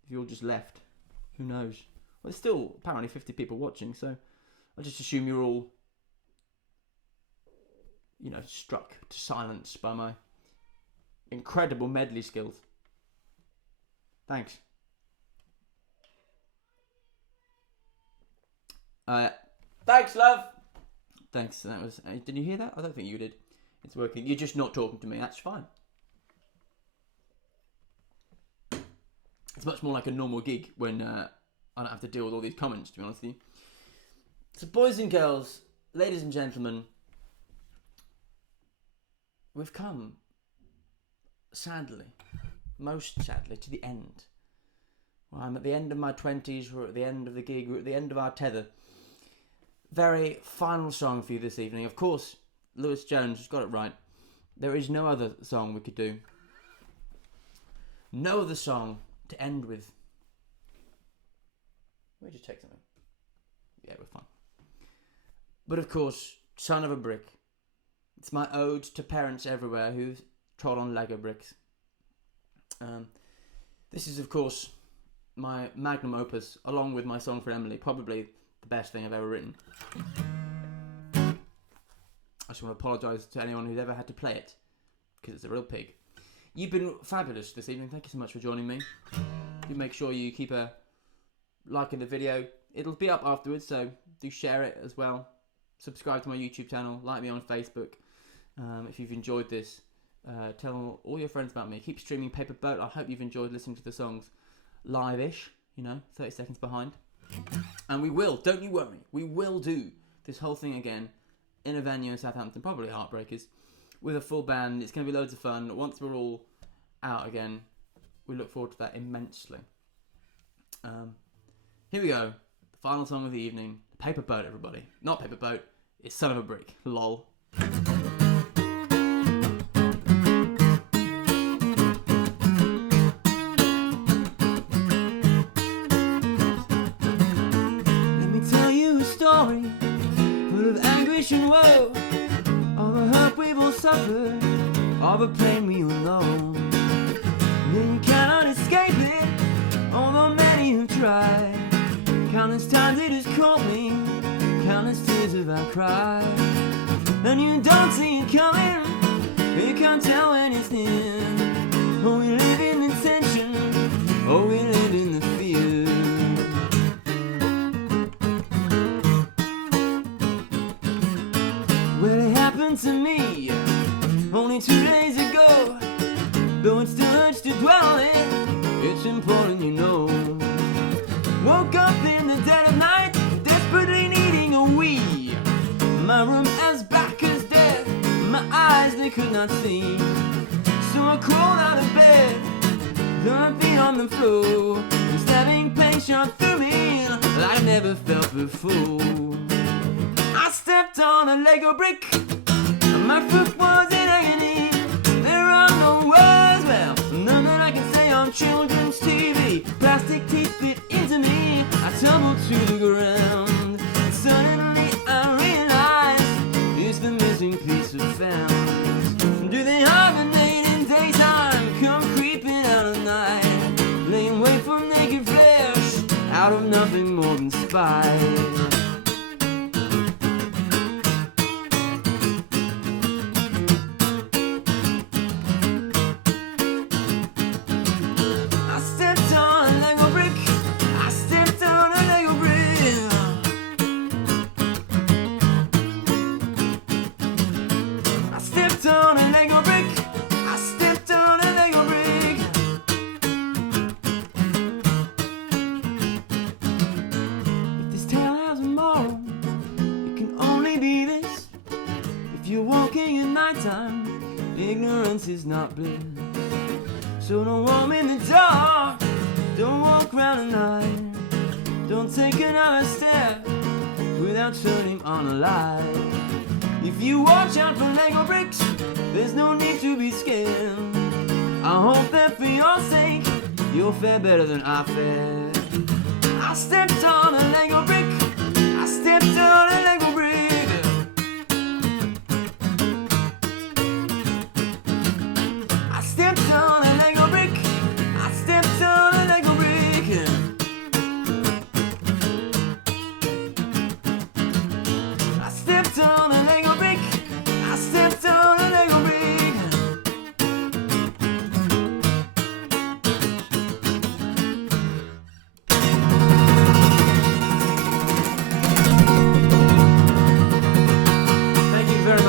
If you all just left, who knows? Well, there's still apparently 50 people watching, so I'll just assume you're all, struck to silence by my incredible medley skills. Thanks. Thanks, love. Thanks. That was. Did you hear that? I don't think you did. It's working. You're just not talking to me. That's fine. It's much more like a normal gig when I don't have to deal with all these comments, to be honest with you. So, boys and girls, ladies and gentlemen, we've come, sadly, most sadly, to the end. Well, I'm at the end of my 20s, we're at the end of the gig, we're at the end of our tether. Very final song for you this evening. Of course, Lewis Jones has got it right. There is no other song we could do. No other song to end with. Let me just take something. Yeah, we're fine. But of course, Son of a Brick. It's my ode to parents everywhere who trod on Lego bricks. This is, of course, my magnum opus, along with my song for Emily, probably the best thing I've ever written. I just want to apologise to anyone who's ever had to play it, because it's a real pig. You've been fabulous this evening. Thank you so much for joining me. Do make sure you keep liking the video. It'll be up afterwards, so do share it as well. Subscribe to my YouTube channel. Like me on Facebook. If you've enjoyed this, tell all your friends about me. Keep streaming Paper Boat. I hope you've enjoyed listening to the songs live-ish. 30 seconds behind. And we will, don't you worry, we will do this whole thing again in a venue in Southampton, probably Heartbreakers, with a full band. It's going to be loads of fun. Once we're all out again, we look forward to that immensely. Here we go. The final song of the evening. Paper Boat, everybody. Not Paper Boat. It's Son of a Brick. Lol. Let me tell you a story full of anguish and woe, all the hurt we've all suffered, all the pain we will know. And you cannot escape it, although many have tried. Countless times it has caught me, countless tears have I cried. And you don't see it coming, you can't tell when it's near. Oh, we live in the tension, oh, we live in the fear. Well, it happened to me only 2 days ago, though it still hurts to dwell on it, it's important you know. Woke up in the dead of night, desperately needing a wee. My room as black as death, my eyes they could not see. So I crawled out of bed, my feet on the floor, and stabbing pain shot through me like I never felt before. I stepped on a Lego brick, my foot was in agony. There are no words, well, none that I can say on children's TV. Plastic teeth bit into me, I tumbled to the ground. And suddenly I realized it's the missing piece of found. Do they hibernate in daytime, come creeping out of night, laying wait for naked flesh out of nothing more than spite? Ignorance is not bliss. So don't walk in the dark, don't walk round at night, don't take another step without turning on a light. If you watch out for Lego bricks, there's no need to be scared. I hope that for your sake, you'll fare better than I fared. I I stepped on a Lego brick. I stepped on a Lego brick. I stepped on a Lego brick. I stepped on a Lego brick. I stepped on a Lego brick. I stepped on a Lego brick.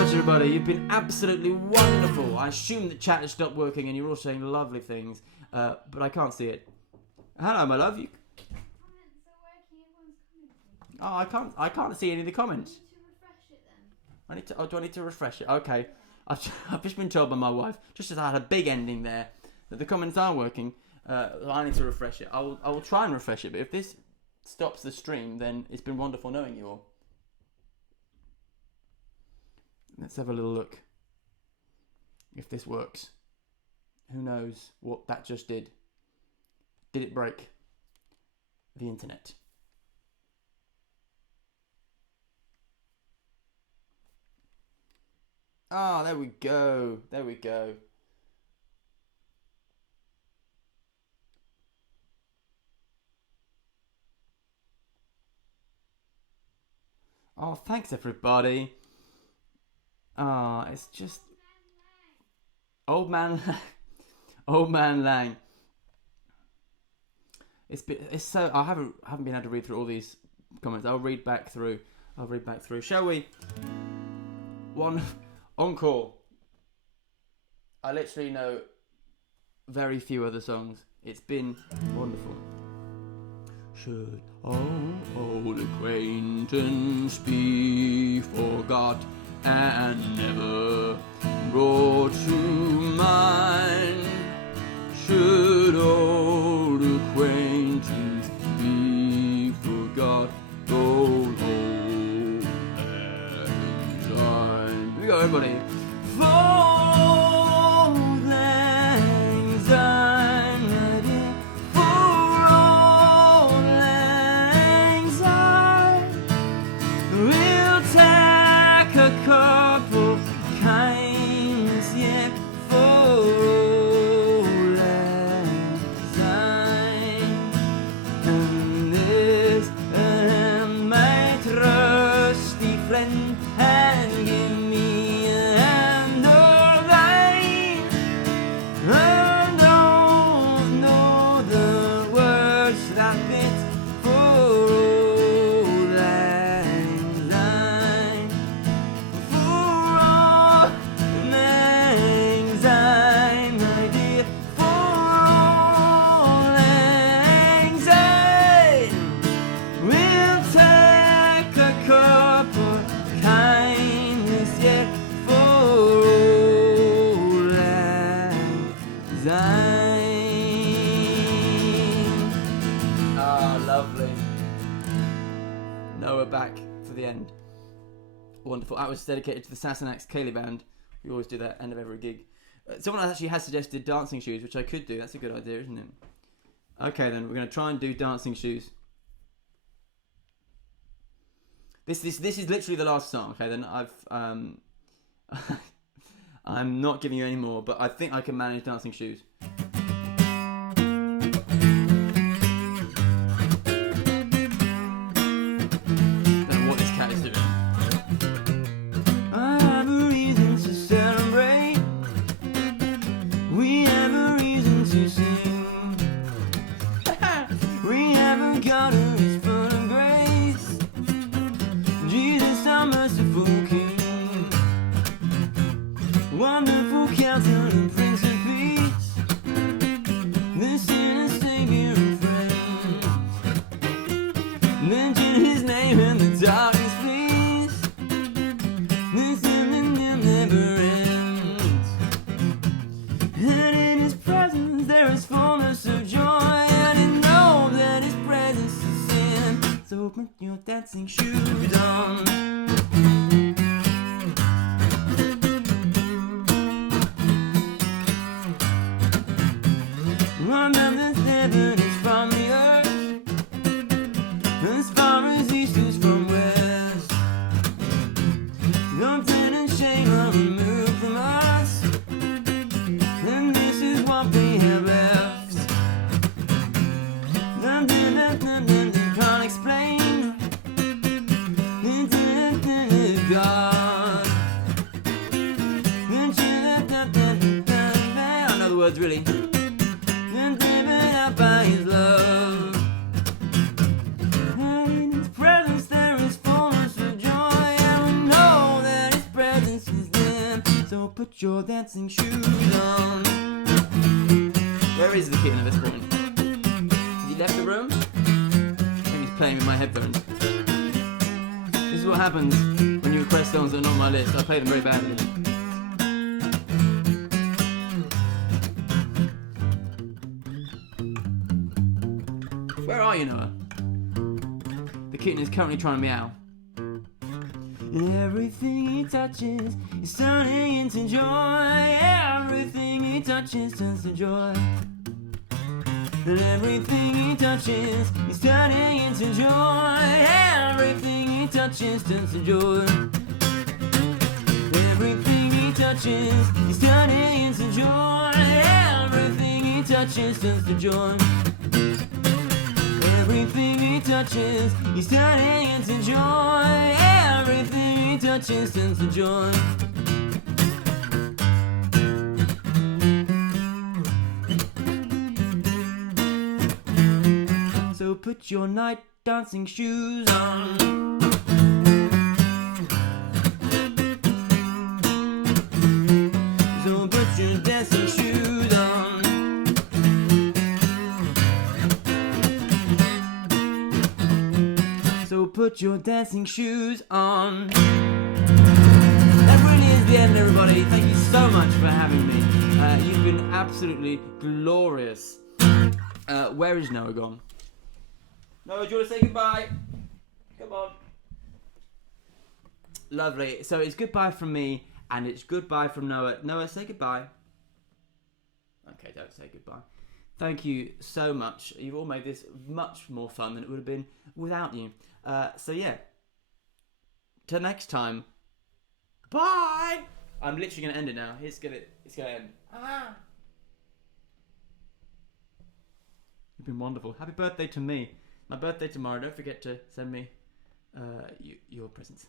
Everybody, you've been absolutely wonderful. I assume the chat has stopped working and you're all saying lovely things, but I can't see it. Hello, my love. You... Comments are working. Everyone's commenting. Oh, I can't see any of the comments. You need to refresh it then. I need to. Oh, do I need to refresh it? Okay. I've just been told by my wife, just as I had a big ending there, that the comments are working. I need to refresh it. I will try and refresh it, but if this stops the stream, then it's been wonderful knowing you all. Let's have a little look if this works. Who knows what that just did? Did it break the internet? Ah, there we go. There we go. Oh, thanks everybody. Ah, it's just Old Man Lang. It's so I haven't been able to read through all these comments. I'll read back through. Shall we? One encore. I literally know very few other songs. It's been wonderful. Should old acquaintance be forgot and never brought to mind? Should old acquaintance be forgot? Old lang syne. Here we go, everybody. Old lang syne, for old lang syne, we'll take a couple kinds yet for old lang syne. And this my trusty friend, and give me a hand of thine. I don't know the words that fit for old lang syne. For old lang syne, my dear, for old lang syne, we'll take a couple kindness yet for old lang syne. Ah, lovely. Noah back for the end. Wonderful. That was dedicated to the Sassenachs Cayley band. We always do that end of every gig. Someone actually has suggested dancing shoes, which I could do. That's a good idea, isn't it? Okay, then we're going to try and do dancing shoes. This is literally the last song. Okay, then I'm not giving you any more, but I think I can manage dancing shoes. Don't know what this cat is doing. I have a reason to celebrate. We have a reason to sing. We haven't got a wrist full of grace. Jesus, our merciful King, wonderful Counselor and Prince of Peace, the sinner, Savior and friend. Mention His name and the darkness flees. This evening never ends. And in His presence there is fullness of joy, and you know that His presence is sin. So put your dancing shoes on. words really. And driven out by his love. And in his presence there is fullness of joy. And we know that his presence is there. So put your dancing shoes on. Where is the kitten at this point? Has he left the room? I think he's playing with my headphones. This is what happens when you request songs that are not on my list. I play them very badly. Where are you, Noah? The kitten is currently trying to meow. And everything he touches is turning into joy. Everything he touches turns to joy. And everything he touches is turning into joy. Everything he touches turns to joy. Everything he touches is turning into joy. Everything he touches turns to joy. Everything he touches is turning into joy. Everything he touches turns to joy. So put your night dancing shoes on. So put your dancing shoes on. So put your dancing shoes on. That really is the end, everybody. Thank you so much for having me. You've been absolutely glorious. Where is Noah gone? Noah, do you want to say goodbye? Come on. Lovely. So it's goodbye from me, and it's goodbye from Noah. Noah, say goodbye. Okay, don't say goodbye. Thank you so much. You've all made this much more fun than it would have been without you. So yeah. Till next time. Bye. I'm literally going to end it now. It's going to end. You've been wonderful. Happy birthday to me. My birthday tomorrow. Don't forget to send me your presents.